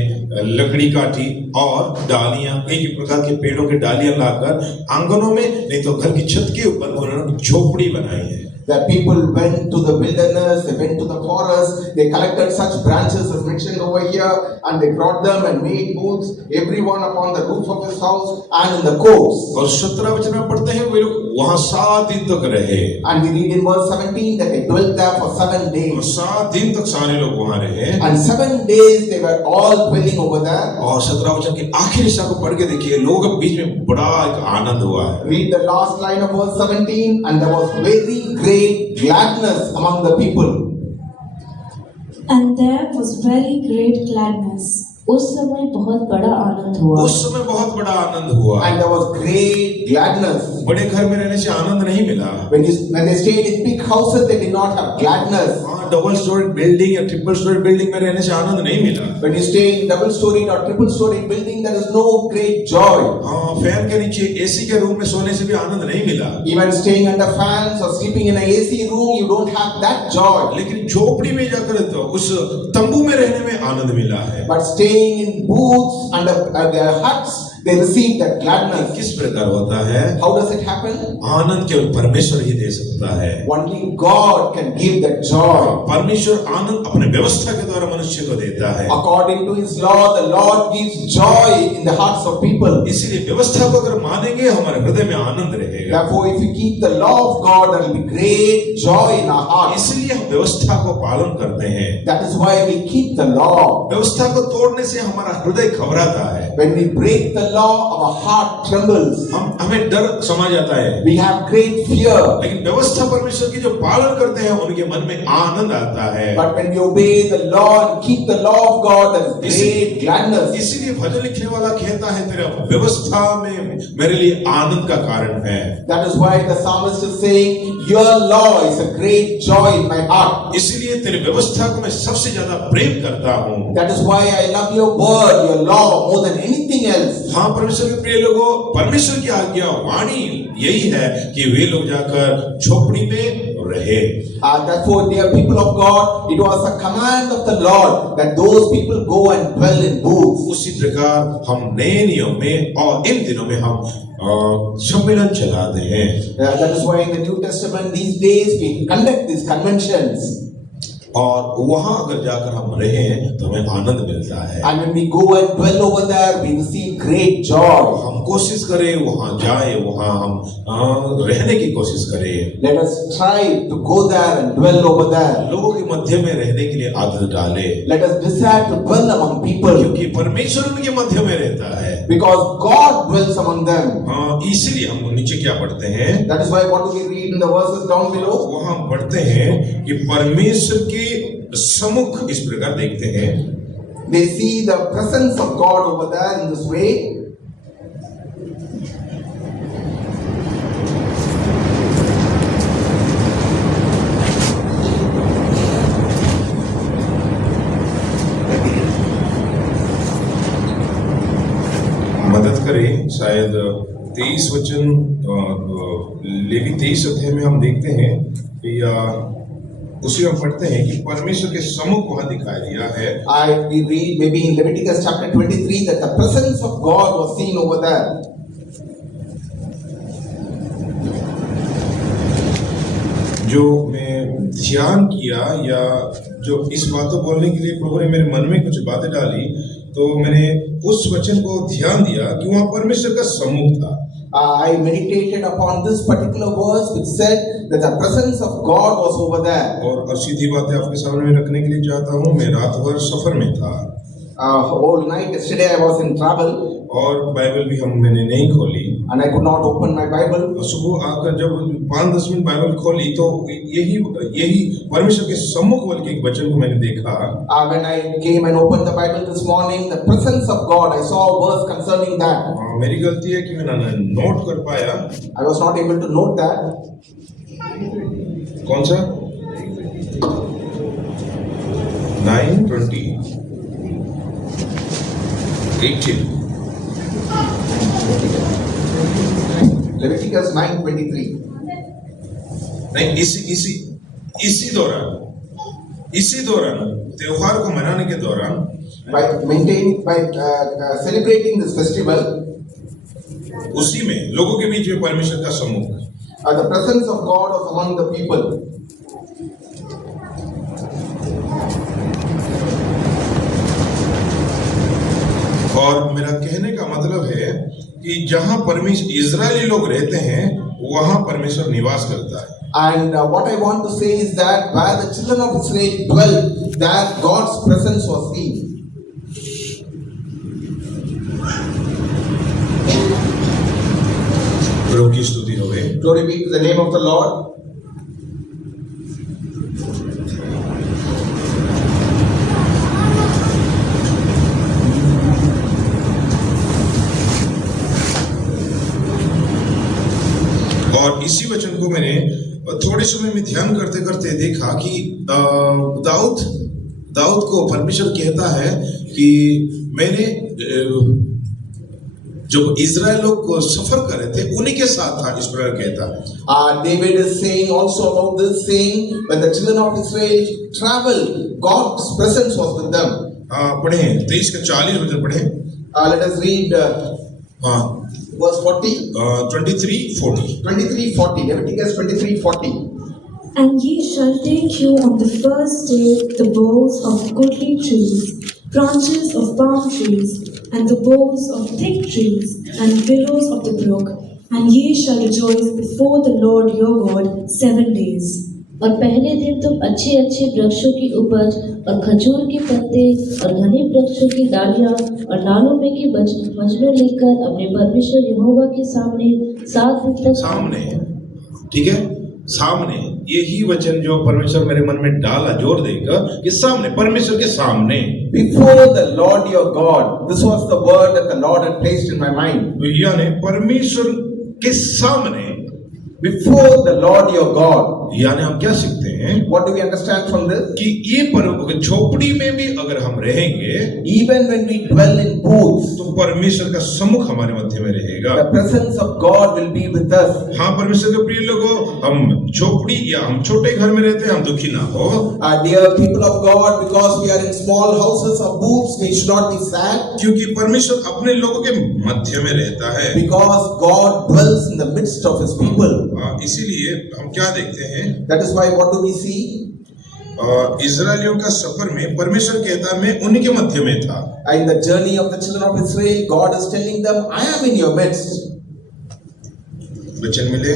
लकड़ी काटी और डालियां, कई प्रकार के पेड़ों की डालियां लाकर आंगनों में, नहीं तो घर की छत के ऊपर उन्होंने झोपड़ी बनाई है। The people went to the wilderness, they went to the forest, they collected such branches as mentioned over here, and they brought them and made booths, everyone upon the roof of his house and in the courts. और 17 वचन में पढ़ते हैं वे लोग वहां 7 दिन तक रहे। And we read in verse 17 that they dwelt there for 7 और days. 7 दिन तक सारे लोग वहां रहे। And 7 days they were all dwelling over there. और 17 वचन के आखिरी हिस्सा को पढ़ के देखिए, लोगों के बीच में बड़ा एक आनंद हुआ है। Read the last line of verse 17, and there was very great gladness among the people. And there was very great gladness. उस समय बहुत बड़ा आनंद हुआ। उस समय बहुत बड़ा आनंद हुआ। And there was great gladness. बड़े घर में रहने से आनंद नहीं मिला। When they stayed in big houses, they did not have gladness. हाँ, डबल स्टोरी बिल्डिंग या ट्रिपल स्टोरी बिल्डिंग में रहने से आनंद नहीं मिला। When you stay in double storied or triple storied building, there is no great joy. हाँ, fan के नीचे एसी के रूम में सोने से भी आनंद नहीं मिला। Even staying under fans or sleeping in an AC room, you don't have that joy. लेकिन झोपड़ी में जाकर तो उस तंबू में रहने में आनंद मिला है। But staying in booths under their huts, they receive that gladness. किस प्रकार होता है? How does it happen? आनंद केवल परमेश्वर ही दे सकता है। Only God can give that joy. परमेश्वर आनंद अपने व्यवस्था के द्वारा मनुष्य को देता है। According to His law, the Lord gives joy in the hearts of people. इसीलिए व्यवस्था को अगर मानेंगे हमारे हृदय में आनंद रहेगा। Therefore, if we keep the law of God, there will be great joy in our hearts. इसलिए हम व्यवस्था को पालन करते हैं। That is why we keep the law. व्यवस्था को तोड़ने से हमारा हृदय घबराता है। When we break the law, our heart trembles. हमें डर समा जाता है। We have great fear. लेकिन व्यवस्था परमेश्वर की जो पालन करते हैं उनके मन में आनंद आता है। But when we obey the law and keep the law of God, there is great gladness. इसीलिए भजन लिखने वाला कहता है, तेरा व्यवस्था में मेरे लिए आनंद का कारण है। That is why the psalmist is saying, your law is a great joy in my heart. इसलिए तेरी व्यवस्था को मैं सबसे ज्यादा प्रेम करता हूँ। That is why I love your word, your law more than anything else. हाँ, परमेश्वर के प्रिय लोगों, परमेश्वर की आज्ञा वाणी यही है कि वे लोग जाकर झोपड़ी में रहे। Therefore, dear people of God, it was a command of the Lord that those people go and dwell in booths. उसी प्रकार हम नए नियम में और इन दिनों में हम सम्मेलन चलाते हैं। That is why in the New Testament these days we conduct these conventions. और वहां अगर जाकर हम रहें तो हमें आनंद मिलता है। And when we go and dwell over there, we receive great joy. हम कोशिश करें वहां जाए, वहां हम रहने की कोशिश करें। Let us strive to go there and dwell over there. लोगों के मध्य में रहने के लिए आदत डाले, Let us desire to dwell among people. क्योंकि परमेश्वर उनके मध्य में रहता है। Because God dwells among them. हाँ, इसीलिए हम नीचे क्या पढ़ते हैं? That is why what do we read in the verses down below? वहां पढ़ते हैं कि परमेश्वर के सम्मुख इस प्रकार देखते हैं। They see the presence of God over there in this way. मदद करें, शायद 23 वचन लेवी 23 अध्याय में हम देखते हैं कि उसी में पढ़ते हैं कि परमेश्वर के सम्मुख वहां दिखाई दिया है। We read maybe in Leviticus chapter 23 that the presence of God was seen over there. जो मैं ध्यान किया या जो इस बात को बोलने के लिए प्रभु ने मेरे मन में कुछ बातें डाली, तो मैंने उस वचन को ध्यान दिया कि वहां परमेश्वर का सम्मुख था। I meditated upon this particular verse which said that the presence of God was over there. और सीधी बातें आपके सामने में रखने के लिए चाहता हूँ। मैं रात भर सफर में था। All night yesterday I was in travel. और बाइबल भी मैंने नहीं खोली। And I could not open my Bible. सुबह आकर जब 5-10 मिनट बाइबल खोली तो यही परमेश्वर के सम्मुख वाले एक वचन को मैंने देखा। When I came and opened the Bible this morning, the presence of God, I saw a verse concerning that. मेरी गलती है कि मैं नोट कर पाया। I was not able to note that. कौन सा? 9:20 18 Leviticus 9:23. नहीं, इसी दौरान त्योहार को मनाने के दौरान by celebrating this festival, उसी में लोगों के बीच में परमेश्वर का सम्मुख, the presence of God was among the people. और मेरा कहने का मतलब है कि जहां परमेश्वर इजरायली लोग रहते हैं वहां परमेश्वर निवास करता है। And what I want to say is that where the children of Israel dwelt, there God's presence was seen. प्रभु की स्तुति होवे। Glory be to the name of the Lord. और इसी वचन को मैंने थोड़े समय में ध्यान करते करते देखा कि दाऊद को परमेश्वर कहता है कि मैंने जो इजराइल लोग को सफर कर रहे थे उन्हीं के साथ था, इस प्रकार कहता है। David is saying also about this, saying when the children of Israel traveled, God's presence was with them. पढ़े 23 का 40 वचन पढ़े। Let us read verse 40. 23:40। 23:40. Leviticus 23:40. And ye shall take you on the first day the boughs of goodly trees, branches of palm trees, and the boughs of thick trees, and willows of the brook, and ye shall rejoice before the Lord your God 7 days. और पहले दिन तुम अच्छे अच्छे वृक्षों की उपज और खजूर के पत्ते और घने वृक्षों की डालियां और नालों में के मजनू लेकर अपने परमेश्वर यहोवा के सामने 7 दिन तक सामने, ठीक है, सामने। यही वचन जो परमेश्वर मेरे मन में डाला, जोर देगा कि सामने, परमेश्वर के सामने। Before the Lord your God. This was the word that the Lord had placed in my mind. यानी परमेश्वर के सामने, Before the Lord your God. यानी हम क्या सीखते हैं? What do we understand from this? कि ये झोपड़ी में भी अगर हम रहेंगे, Even when we dwell in booths, तो परमेश्वर का सम्मुख हमारे मध्य में रहेगा। the presence of God will be with us. हाँ परमेश्वर के प्रिय लोगों, हम झोपड़ी या हम छोटे घर में रहते हैं, हम दुखी ना हो। Dear people of God, because we are in small houses or booths, we should not be sad. क्योंकि परमेश्वर अपने लोगों के मध्य में रहता है। Because God dwells in the midst of His people. इसीलिए हम क्या देखते हैं? That is why what do we see? इजरायलियों का सफर में परमेश्वर कहता है मैं उन्हीं के मध्य में था। In the journey of the children of Israel, God is telling them, I am in your midst. वचन मिले।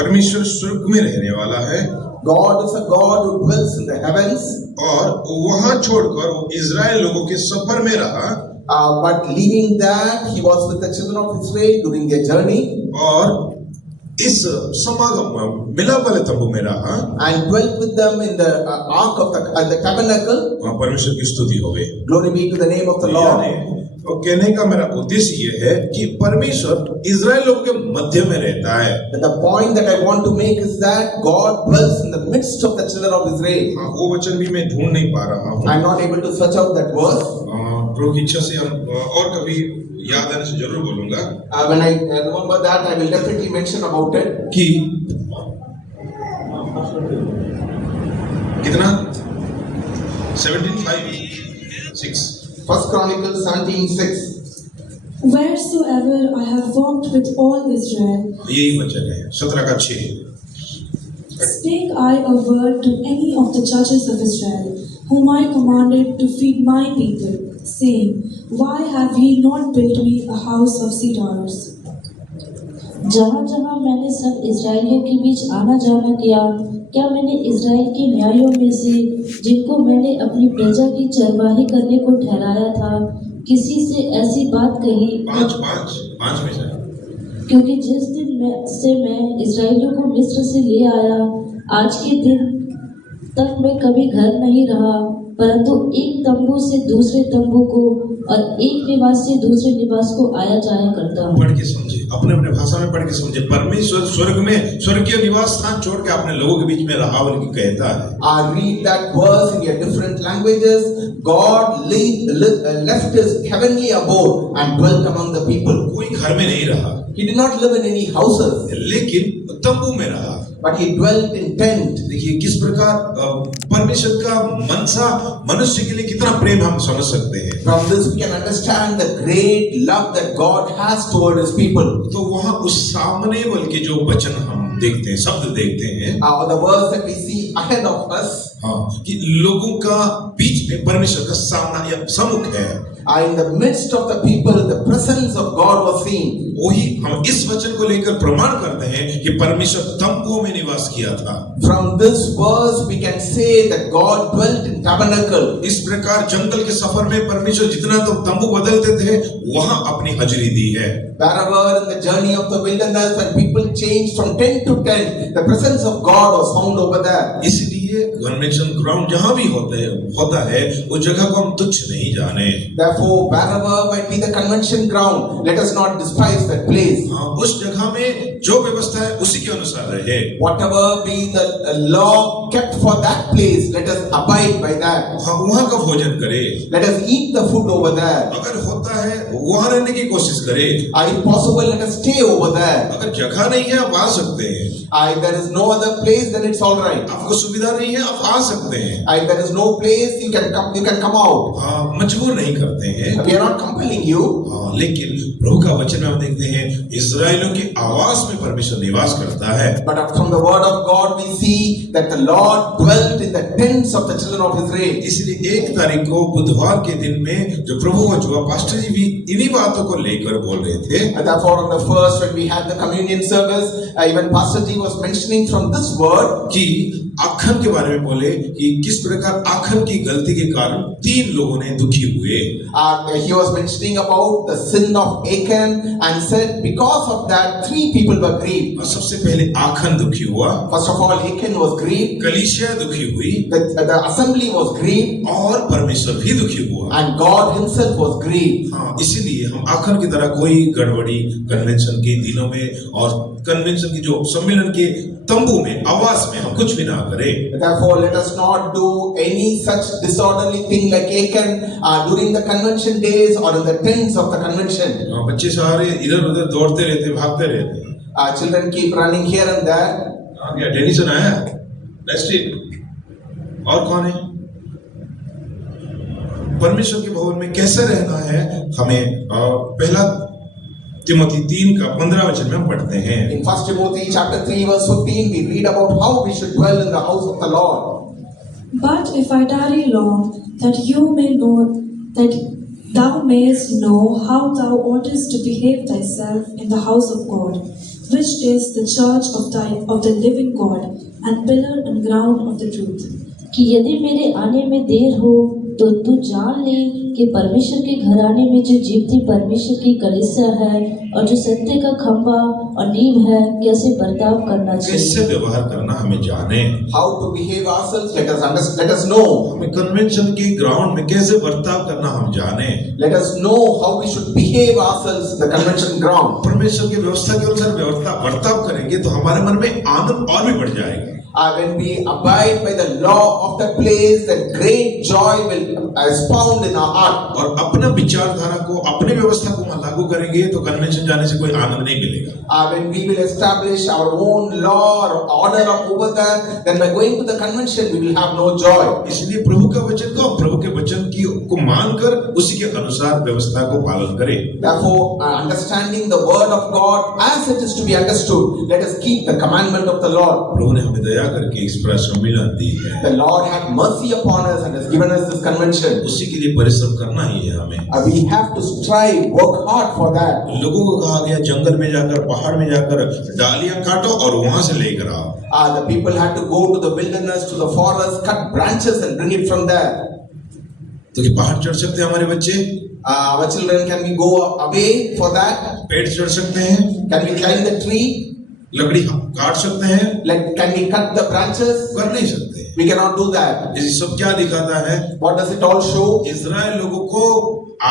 परमेश्वर स्वर्ग में रहने वाला है। God is a God who dwells in the heavens. और वहां छोड़कर वो इजराइल लोगों के सफर में रहा। But leaving that, He was with the children of Israel during their journey. और इस समागम मिलाप वाले तंबू में रहा। And dwelt with them in the ark of the tabernacle. वहाँ परमेश्वर की स्तुति होवे। Glory be to the name of the Lord. और कहने का मेरा उद्देश्य ये है कि परमेश्वर इजराइल लोगों के मध्य में रहता है। The point that I want to make is that God dwells in the midst of the children of Israel. हाँ, वो वचन भी मैं ढूंढ नहीं पा रहा हूँ। I am not able to search out that verse. प्रभु की इच्छा से हम और कभी याद आने से जरूर बोलूंगा। When I remember that, I will definitely mention about it. कि कितना 17:5-6 First Chronicles 17:6. Wheresoever I have walked with all Israel, यही वचन है 17 का 6। spake I a word to any of the judges of Israel, whom I commanded to feed my people, saying, Why have ye not built me a house of cedars? जहाँ जहाँ मैंने सब इजराइलियों के बीच आना जाना किया, क्या मैंने इजराइल के न्यायों में से जिनको मैंने अपनी प्रजा की चरवाही करने को ठहराया था, किसी से ऐसी बात कही? 5 में से। क्योंकि जिस दिन से मैं इजराइलियों को मिस्र से ले आया, आज के दिन तक मैं कभी घर नहीं रहा परंतु एक तंबू से दूसरे तंबू को और एक निवास से दूसरे निवास को आया जाया करता हूँ। पढ़ के समझे, अपने अपने भाषा में पढ़ के समझे। परमेश्वर स्वर्ग में स्वर्गीय निवास स्थान छोड़ के अपने लोगों के बीच में रहा बल्कि कहता है। I read that verse in your different languages. God left his heavenly abode and dwelt among the people. कोई घर में नहीं रहा, He did not live in any houses, लेकिन तंबू में रहा। but he dwelt in tent. देखिए किस प्रकार परमेश्वर का मनसा मनुष्य के लिए कितना प्रेम हम समझ सकते हैं। From this we can understand the great love that God has toward his people. तो वहाँ उस सामने बल्कि जो वचन हम देखते हैं, शब्द देखते हैं, The verse that we see ahead of us, हाँ, कि लोगों का बीच में परमेश्वर का सामना या सम्मुख है। in the midst of the people, the presence of God was seen. वही हम इस वचन को लेकर प्रमाण करते हैं कि परमेश्वर तंबुओं में निवास किया था। From this verse we can say that God dwelt in tabernacle. इस प्रकार जंगल के सफर में परमेश्वर जितना तो तंबू बदलते थे, वहां अपनी हाजिरी दी है। Wherever in the journey of the wilderness when people changed from tent to tent, the presence of God was found over there. इसलिए कन्वेंशन ग्राउंड जहां भी होता है उस जगह को हम तुच्छ नहीं जाने। Therefore, wherever might be the convention ground, let us not despise that place. हाँ, उस जगह में जो व्यवस्था है उसी के अनुसार रहे। Whatever be the law kept for that place, let us abide by that. हाँ, वहाँ का भोजन करे। Let us eat the food over there. अगर होता है वहाँ रहने की कोशिश करे। If possible, let us stay over there. अगर जगह नहीं है आप आ सकते हैं। If there is no other place, then it's all right. आपको सुविधा नहीं है आप आ सकते हैं। If there is no place, you can come out. हाँ, मजबूर नहीं करते हैं। We are not compelling you. हाँ, लेकिन प्रभु का वचन में हम देखते हैं इस्राएलियों के आवास में परमेश्वर निवास करता है। But from the word of God we see that the Lord dwelt in the tents of the children of Israel. इसलिए 1 तारीख को बुधवार के दिन में जो प्रभु का जुआ पास्टर जी भी इन्हीं बातों को लेकर बोल रहे थे। And therefore on the first when we had the communion service, even Pastor Ji was mentioning from this word कि आखन के बारे में बोले कि किस प्रकार आखन की गलती के कारण 3 लोगों ने दुखी हुए। he was mentioning about the sin of Achan and said because of that 3 people were grieved. और सबसे पहले आखन दुखी हुआ। First of all, Achan was grieved. कलीसिया दुखी हुई। The assembly was grieved. और परमेश्वर भी दुखी हुआ। And God Himself was grieved. हाँ, इसीलिए हम आखन की तरह कोई गड़बड़ी कन्वेंशन के दिनों में और कन्वेंशन की जो सम्मेलन के तंबू में आवास में हम कुछ भी ना करें। Therefore, let us not do any such disorderly thing like Achan during the convention days or in the tents of the convention. हाँ, बच्चे सारे इधर उधर दौड़ते रहते, भागते रहते। Children keep running here and there. हाँ, क्या डेनिसन आया? Next week. और कौन है? परमेश्वर के भवन में कैसे रहना है हमें पहला तिमोथी 3:15 में हम पढ़ते हैं। In 1 Timothy chapter 3 verse 15 we read about how we should dwell in the house of the Lord. But if I tarry long, that thou mayest know how thou oughtest to behave thyself in the house of God, which is the church of the living God, and pillar and ground of the truth. कि यदि मेरे आने में देर हो तो तू जान ले कि परमेश्वर के घराने में जो जीवती परमेश्वर की कलीसिया है और जो सत्य का खंभा और नींव है, कैसे बर्ताव करना चाहिए, कैसे व्यवहार करना हमें जाने। How to behave ourselves, let us know. हमें कन्वेंशन के ग्राउंड में कैसे बर्ताव करना हम जाने। Let us know how we should behave ourselves in the convention ground. परमेश्वर की व्यवस्था के अनुसार बर्ताव करेंगे तो हमारे मन में आनंद और भी बढ़ जाएगा। When we abide by the law of the place, then great joy will expound in our heart. और अपना विचारधारा को अपने व्यवस्था को लागू करेंगे तो कन्वेंशन जाने से कोई आनंद नहीं मिलेगा। When we will establish our own law or order over that, then by going to the convention we will have no joy. इसलिए प्रभु का वचन को प्रभु के वचन को मानकर उसी के अनुसार व्यवस्था को पालन करें। Therefore, understanding the word of God as it is to be understood, let us keep the commandment of the Lord. प्रभु ने हमें दया करके इस पर सम्मेलन दी है। The Lord had mercy upon us and has given us this convention. उसी के लिए परिश्रम करना ही है हमें। We have to strive, work hard for that. लोगों को कहा गया जंगल में जाकर पहाड़ में जाकर डालियां काटो और वहां से लेकर आओ। The people had to go to the wilderness, to the forest, cut branches and bring it from there. तो कि पहाड़ चढ़ सकते हैं हमारे बच्चे? Our children, can we go away for that? पेड़ चढ़ सकते हैं? Can we climb the tree? लकड़ी काट सकते हैं? Can we cut the branches? कर नहीं सकते हैं। We cannot do that. ये सब क्या दिखाता है? What does it all show? Israel लोगों को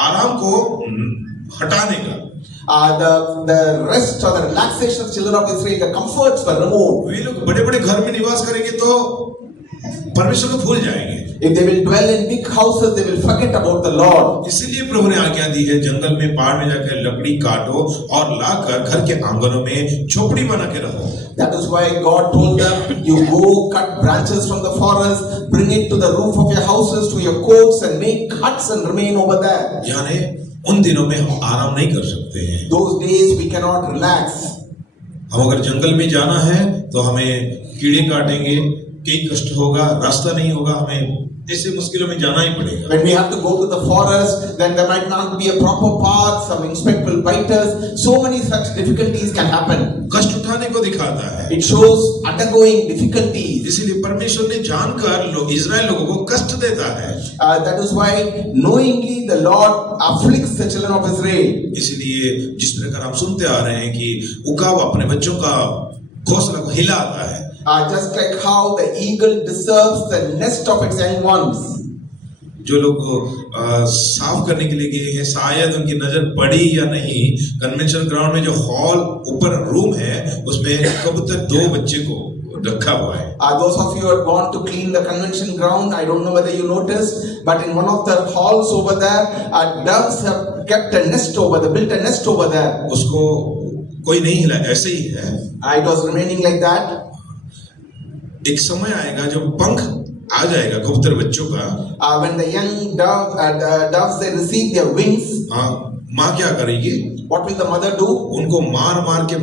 आराम को हटाने का, The rest or the relaxation of children of Israel, the comforts were removed. वे लोग बड़े बड़े घर में निवास करेंगे तो परमेश्वर को भूल जाएंगे। If they will dwell in big houses, they will forget about the Lord. इसीलिए प्रभु ने आज्ञा दी है, जंगल में पहाड़ में जाकर लकड़ी काटो और लाकर घर के आंगनों में झोपड़ी बना के रखो। That is why God told them, you go cut branches from the forest, bring it to the roof of your houses, to your courts, and make huts and remain over there. यानी उन दिनों में हम आराम नहीं कर सकते हैं। Those days we cannot relax. हम अगर जंगल में जाना है तो हमें कीड़े काटेंगे, कई कष्ट होगा, रास्ता नहीं होगा, हमें ऐसे मुश्किलों में जाना ही पड़ेगा। When we have to go to the forest, then there might not be a proper path, some insect will bite us, so many such difficulties can happen. कष्ट उठाने को दिखाता है। It shows undergoing difficulties. इसीलिए परमेश्वर ने जानकर Israel लोगों को कष्ट देता है। That is why knowingly the Lord afflicts the children of Israel. इसीलिए जिस प्रकार हम सुनते आ रहे हैं कि उकाब अपने बच्चों का घोंसला को हिलाता है, Just like how the eagle disturbs the nest of its young ones. जो लोग साफ करने के लिए गए हैं, शायद उनकी नजर पड़ी या नहीं, कन्वेंशन ग्राउंड में जो हॉल ऊपर रूम है उसमें कबूतर 2 बच्चे को रखा हुआ है। Those of you who have gone to clean the convention ground, I don't know whether you noticed, but in one of the halls over there, doves have kept a nest built a nest over there. उसको कोई नहीं हिला, ऐसे ही है। It was remaining like that. एक समय आएगा जब पंख आ जाएगा कबूतर बच्चों का। When the young doves they receive their wings, माँ क्या करेगी? what will the mother do? उनको मार मार के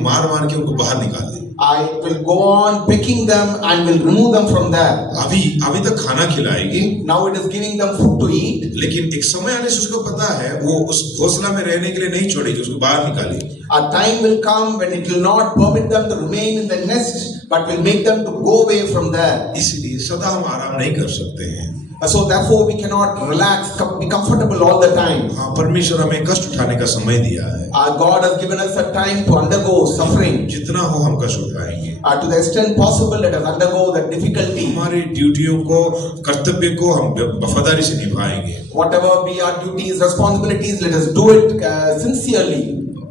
उनको बाहर निकाल देगी। I will go on picking them and will remove them from there. अभी तक खाना खिलाएगी। Now it is giving them food to eat. लेकिन एक समय आने से उसको पता है वो उस घोंसला में रहने के लिए नहीं छोड़ेगी, उसको बाहर निकालेगी। A time will come when it will not permit them to remain in the nest, but will make them to go away from there. इसलिए सदा हम आराम नहीं कर सकते हैं। So therefore we cannot relax, be comfortable all the time. हाँ, परमेश्वर हमें कष्ट उठाने का समय दिया है। Our God has given us a time to undergo suffering. जितना हो हम कष्ट उठाएंगे। To the extent possible, let us undergo that difficulty. हमारी ड्यूटियों को, कर्तव्य को हम वफादारी से निभाएंगे। Whatever be our duties, responsibilities, let us do it sincerely.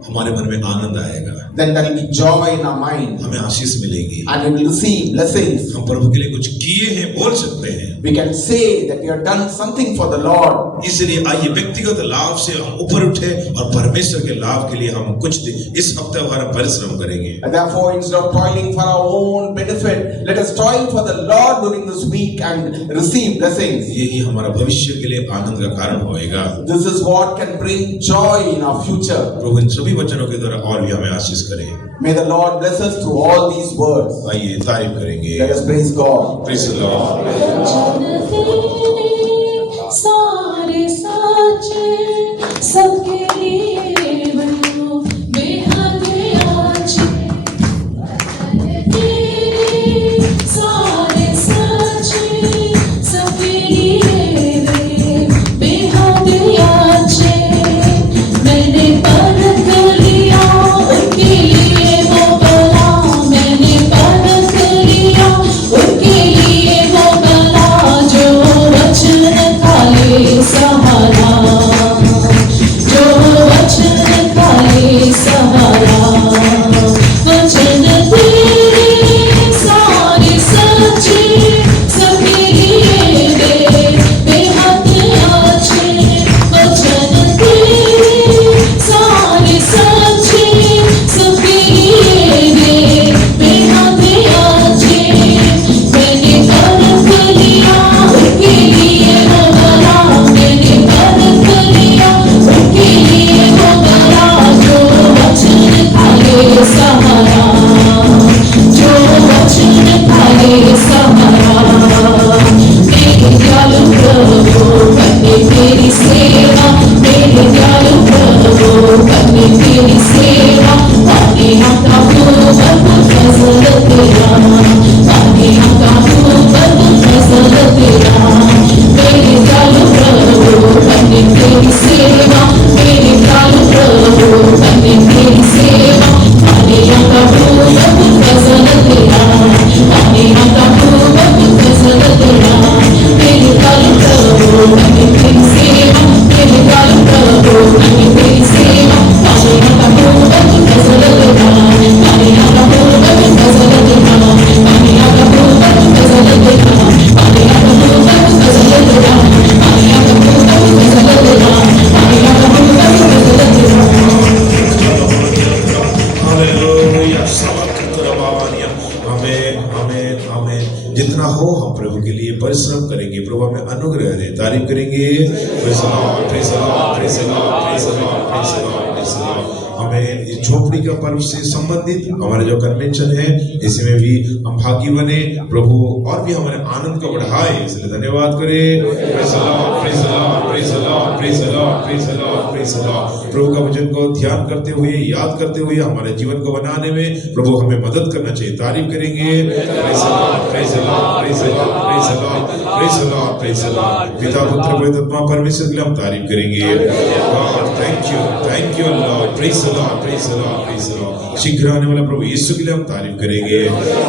हमारे मन में आनंद आएगा। Then there will be joy in our mind. हमें आशीष मिलेगी। And we will receive blessings. हम प्रभु के लिए कुछ किए हैं, बोल सकते हैं। We can say that we have done something for the Lord. इसलिए आइए व्यक्तिगत लाभ से हम ऊपर उठे और परमेश्वर के लाभ के लिए हम कुछ इस हफ्ते भर परिश्रम करेंगे। And therefore, instead of toiling for our own benefit, let us toil for the Lord during this week and receive blessings. यही हमारा भविष्य के लिए आनंद का कारण होएगा। This is what can bring joy in our future. प्रभु इन सभी वचनों के द्वारा और भी हमें आशीष करे। May the Lord bless us through all these words. आइए तारीफ करेंगे। Let us praise God. Praise the Lord। सारे साचे सबके लिए बनो बेहद अच्छे, सारे साचे सबके लिए बेहद अच्छे। मैंने परख लिया उनके लिए वो बला, मैंने परख लिया उनके लिए वो बला, जो वचन खाले सहारा, जो वचन खाले सहारा। वचन तेरे सारे सच्चे सबके लिए बेहद अच्छे। वचन तेरे सारे सच्चे सबके लिए बेहद अच्छे। मैंने परख लिया उनके लिए वो बला, मैंने परख लिया उनके लिए वो बला, जो वचन खाले सहारा, जो वचन खाले सहारा। मेरे दयालु प्रभु करने तेरी सेवा, मेरे दयालु प्रभु करने तेरी सेवा। माने आता हूँ बरकत फजल तेरा, माने आता हूँ बरकत फजल तेरा। मेरे दयालु प्रभु करने तेरी सेवा, मेरे दयालु प्रभु करने तेरी सेवा। माने आता हूँ बरकत फजल तेरा, माने आता हूँ बरकत फजल तेरा। परिश्रम करेंगे। प्रभु हमें अनुग्रह दे, तारीफ करेंगे। Praise the Lord, praise the Lord, praise the Lord, praise the Lord, praise the Lord, praise the Lord। हमें इस झोपड़ी का पर्व से संबंधित हमारे जो कन्वेंशन है इसमें भी हम भागी बने, प्रभु और भी हमारे आनंद को बढ़ाए, इसलिए धन्यवाद करें। Praise the Lord, praise the Lord, praise the Lord, praise the Lord, praise the Lord, praise the Lord। प्रभु का वचन को ध्यान करते हुए, याद करते हुए हमारे जीवन को बनाने में प्रभु हमें मदद करना चाहिए, तारीफ करेंगे। Praise the Lord, praise the Lord, praise the Lord, praise the Lord, praise the Lord, praise the Lord। पिता पुत्र पवित्र आत्मा परमेश्वर के लिए हम तारीफ करेंगे। God, thank you Lord, praise the Lord, praise the Lord, praise the Lord। शीघ्र आने वाला प्रभु यीशु के लिए हम तारीफ करेंगे।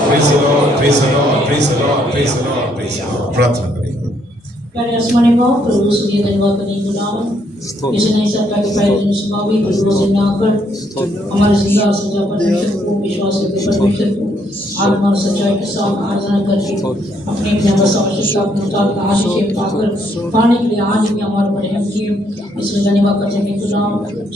Praise the Lord, praise the Lord, praise the Lord, praise the Lord, praise the Lord। प्रार्थना करेंगे। प्यारे आसमानी बाप, प्रभु सुनिए धन्यवाद करने के नाम इस नई सप्ताह के पहले दिन सुबह भी प्रभु से आकर हमारे जिंदा सजा परमेश्वर को, विश्वास करके परमेश्वर को आत्मा और सच्चाई के साथ आराधना करके अपने बस आवश्यकता के मुताबिक आशीष पाकर पाने के लिए आज भी हमारे पर रहम किए, इसलिए धन्यवाद करते हैं। खुदा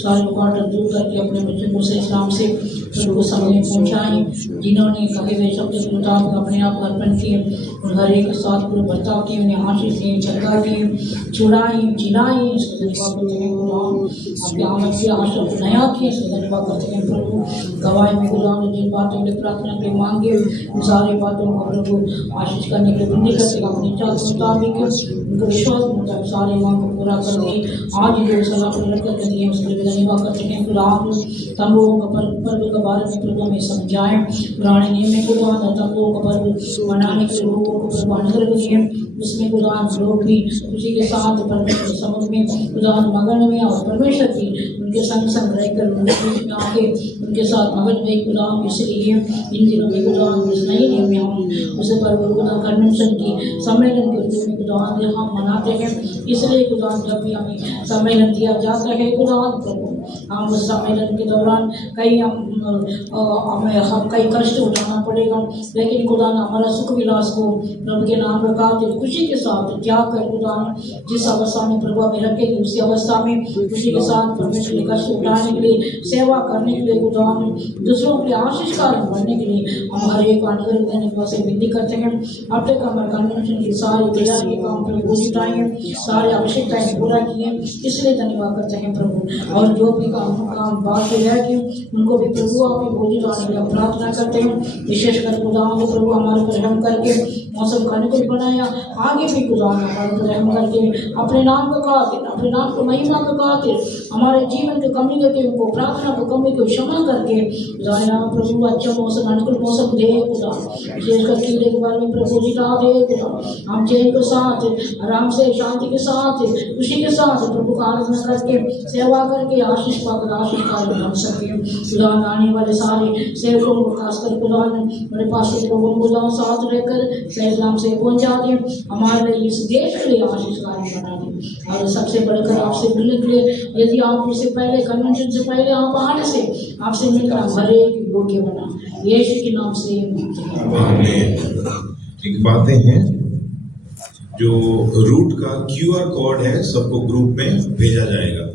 सारे रुकावट दूर करके अपने बच्चों को सही इस्लाम से प्रभु को समझ पहुँचाएं, जिन्होंने कहे हुए शब्द के मुताबिक अपने आप अर्पण किए और हर एक के साथ पूरे बर्ताव किए, उन्हें आशीष दिए, चंगा दिए, छुड़ाई जिलाई, इसको धन्यवाद करते हैं। आपके आमद की आशा को नया किए, इसको धन्यवाद करते हैं। प्रभु गवाही में गुलाम जिन बातों के लिए प्रार्थना के मांगे उन सारी बातों को प्रभु आशीष करने के लिए बंदी करते हैं, अपनी इच्छा के मुताबिक उनको विश्वास के मुताबिक सारे मांग को पूरा करके आज जो सलाह पर रखकर के लिए उसके लिए धन्यवाद करते हैं। फिर आप तम लोगों का पर्व के बारे में प्रभु हमें समझाएं, पुराने नियम में खुदा तम लोगों का पर्व मनाने के लोगों को प्रभु अनुग्रह दिए, उसमें खुदा लोग भी खुशी के साथ परमेश्वर के समझ में खुदा मगन में और परमेश्वर की उनके संग संग रहकर उनके साथ मगन में खुदा, इसलिए इन दिनों में खुदा इस नए नियम में हम उसे पर्व खुदा कन्वेंशन की सम्मेलन के रूप में खुदा हम मनाते हैं। इसलिए खुदा जब भी हमें सम्मेलन दिया जाता है खुदा प्रभु हम उस सम्मेलन के दौरान हमें कई कष्ट उठाना पड़ेगा, लेकिन खुदा ने हमारा सुख विलास को प्रभु के नाम रखा, खुशी के साथ त्याग कर खुदा जिस अवस्था में प्रभु हमें रखेगी उसी अवस्था में खुशी के साथ परमेश्वर के कष्ट उठाने के लिए, सेवा करने के लिए, खुदा दूसरों के लिए आशीष कारण बनने के लिए हम हर एक अनुग्रह देने की वजह विनती करते हैं। अब तक हमारे कन्वेंशन की सारी तैयारी के काम पर पूरी उठाएंगे, सारी आवश्यकताएं पूरा किए, इसलिए धन्यवाद करते हैं प्रभु। और जो भी काम बाकी रह गए उनको भी प्रभु आप बोली जाने के लिए प्रार्थना करते हैं, विशेषकर खुदा को प्रभु हमारे पर रहम करके मौसम का अनुकूल बनाया, आगे भी खुदा हमारे पर रहम करके अपने नाम को खातिर, अपने नाम को महिमा को खातिर हमारे जीवन की कमी करके उनको प्रार्थना को कमी को क्षमा करके खुदा प्रभु अच्छा मौसम अनुकूल मौसम दे खुदा, विशेषकर कीड़े के बारे में प्रभु जिता दे खुदा, हम चैन के साथ आराम से शांति के साथ खुशी के साथ प्रभु का आराधना करके सेवा करके आशीष पाकर आशीष कार्य बन सके। खुदा आने वाले सारे सेवकों को खासकर खुदा मेरे पास लोगों को खुदा साथ रहकर सही नाम से पहुंचा दें, हमारे लिए इस देश के लिए आशीष कार्य बना दें। और सबसे बढ़कर आपसे मिलने के लिए यदि आप उससे पहले कन्वेंशन से पहले आप आने से आपसे मिलकर हर एक योग्य बना, यीशु के नाम से एक बातें हैं जो रूट का QR कोड है सबको ग्रुप में भेजा जाएगा,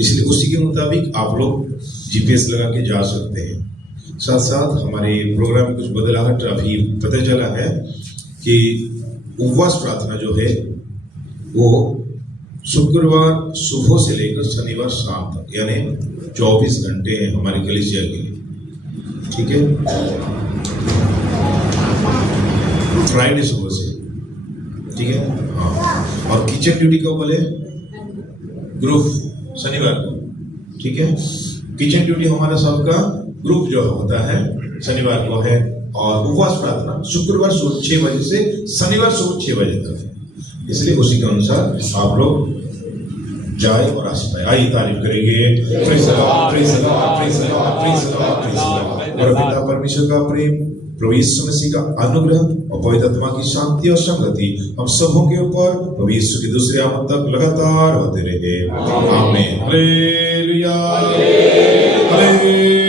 इसलिए उसी के मुताबिक आप लोग GPS लगा के जा सकते हैं। साथ साथ हमारे प्रोग्राम में कुछ बदलाव अभी पता चला है कि उपवास प्रार्थना जो है वो शुक्रवार सुबह से लेकर शनिवार शाम तक यानी 24 घंटे हैं हमारी कलीसिया के लिए, ठीक है। फ्राइडे सुबह से, ठीक है, हाँ। और किचन ड्यूटी कब बोले? ग्रुप शनिवार को, ठीक है। किचन ड्यूटी हमारा सबका ग्रुप जो होता है शनिवार को है, और उपवास प्रार्थना शुक्रवार सुबह 6 बजे से शनिवार सुबह 6 बजे तक है, इसलिए उसी के अनुसार आप लोग जाए और आशीष पाए। आइए तारीफ करेंगे। Praise the Lord, praise the Lord, praise the Lord, praise the Lord, praise the Lord. और पिता परमेश्वर का प्रेम, प्रभु यीशु मसीह का अनुग्रह और पवित्र आत्मा की शांति और संगति हम सबों के ऊपर प्रभु यीशु की दूसरी आमद तक लगातार होते रहे। आमीन। Hallelujah, hallelujah.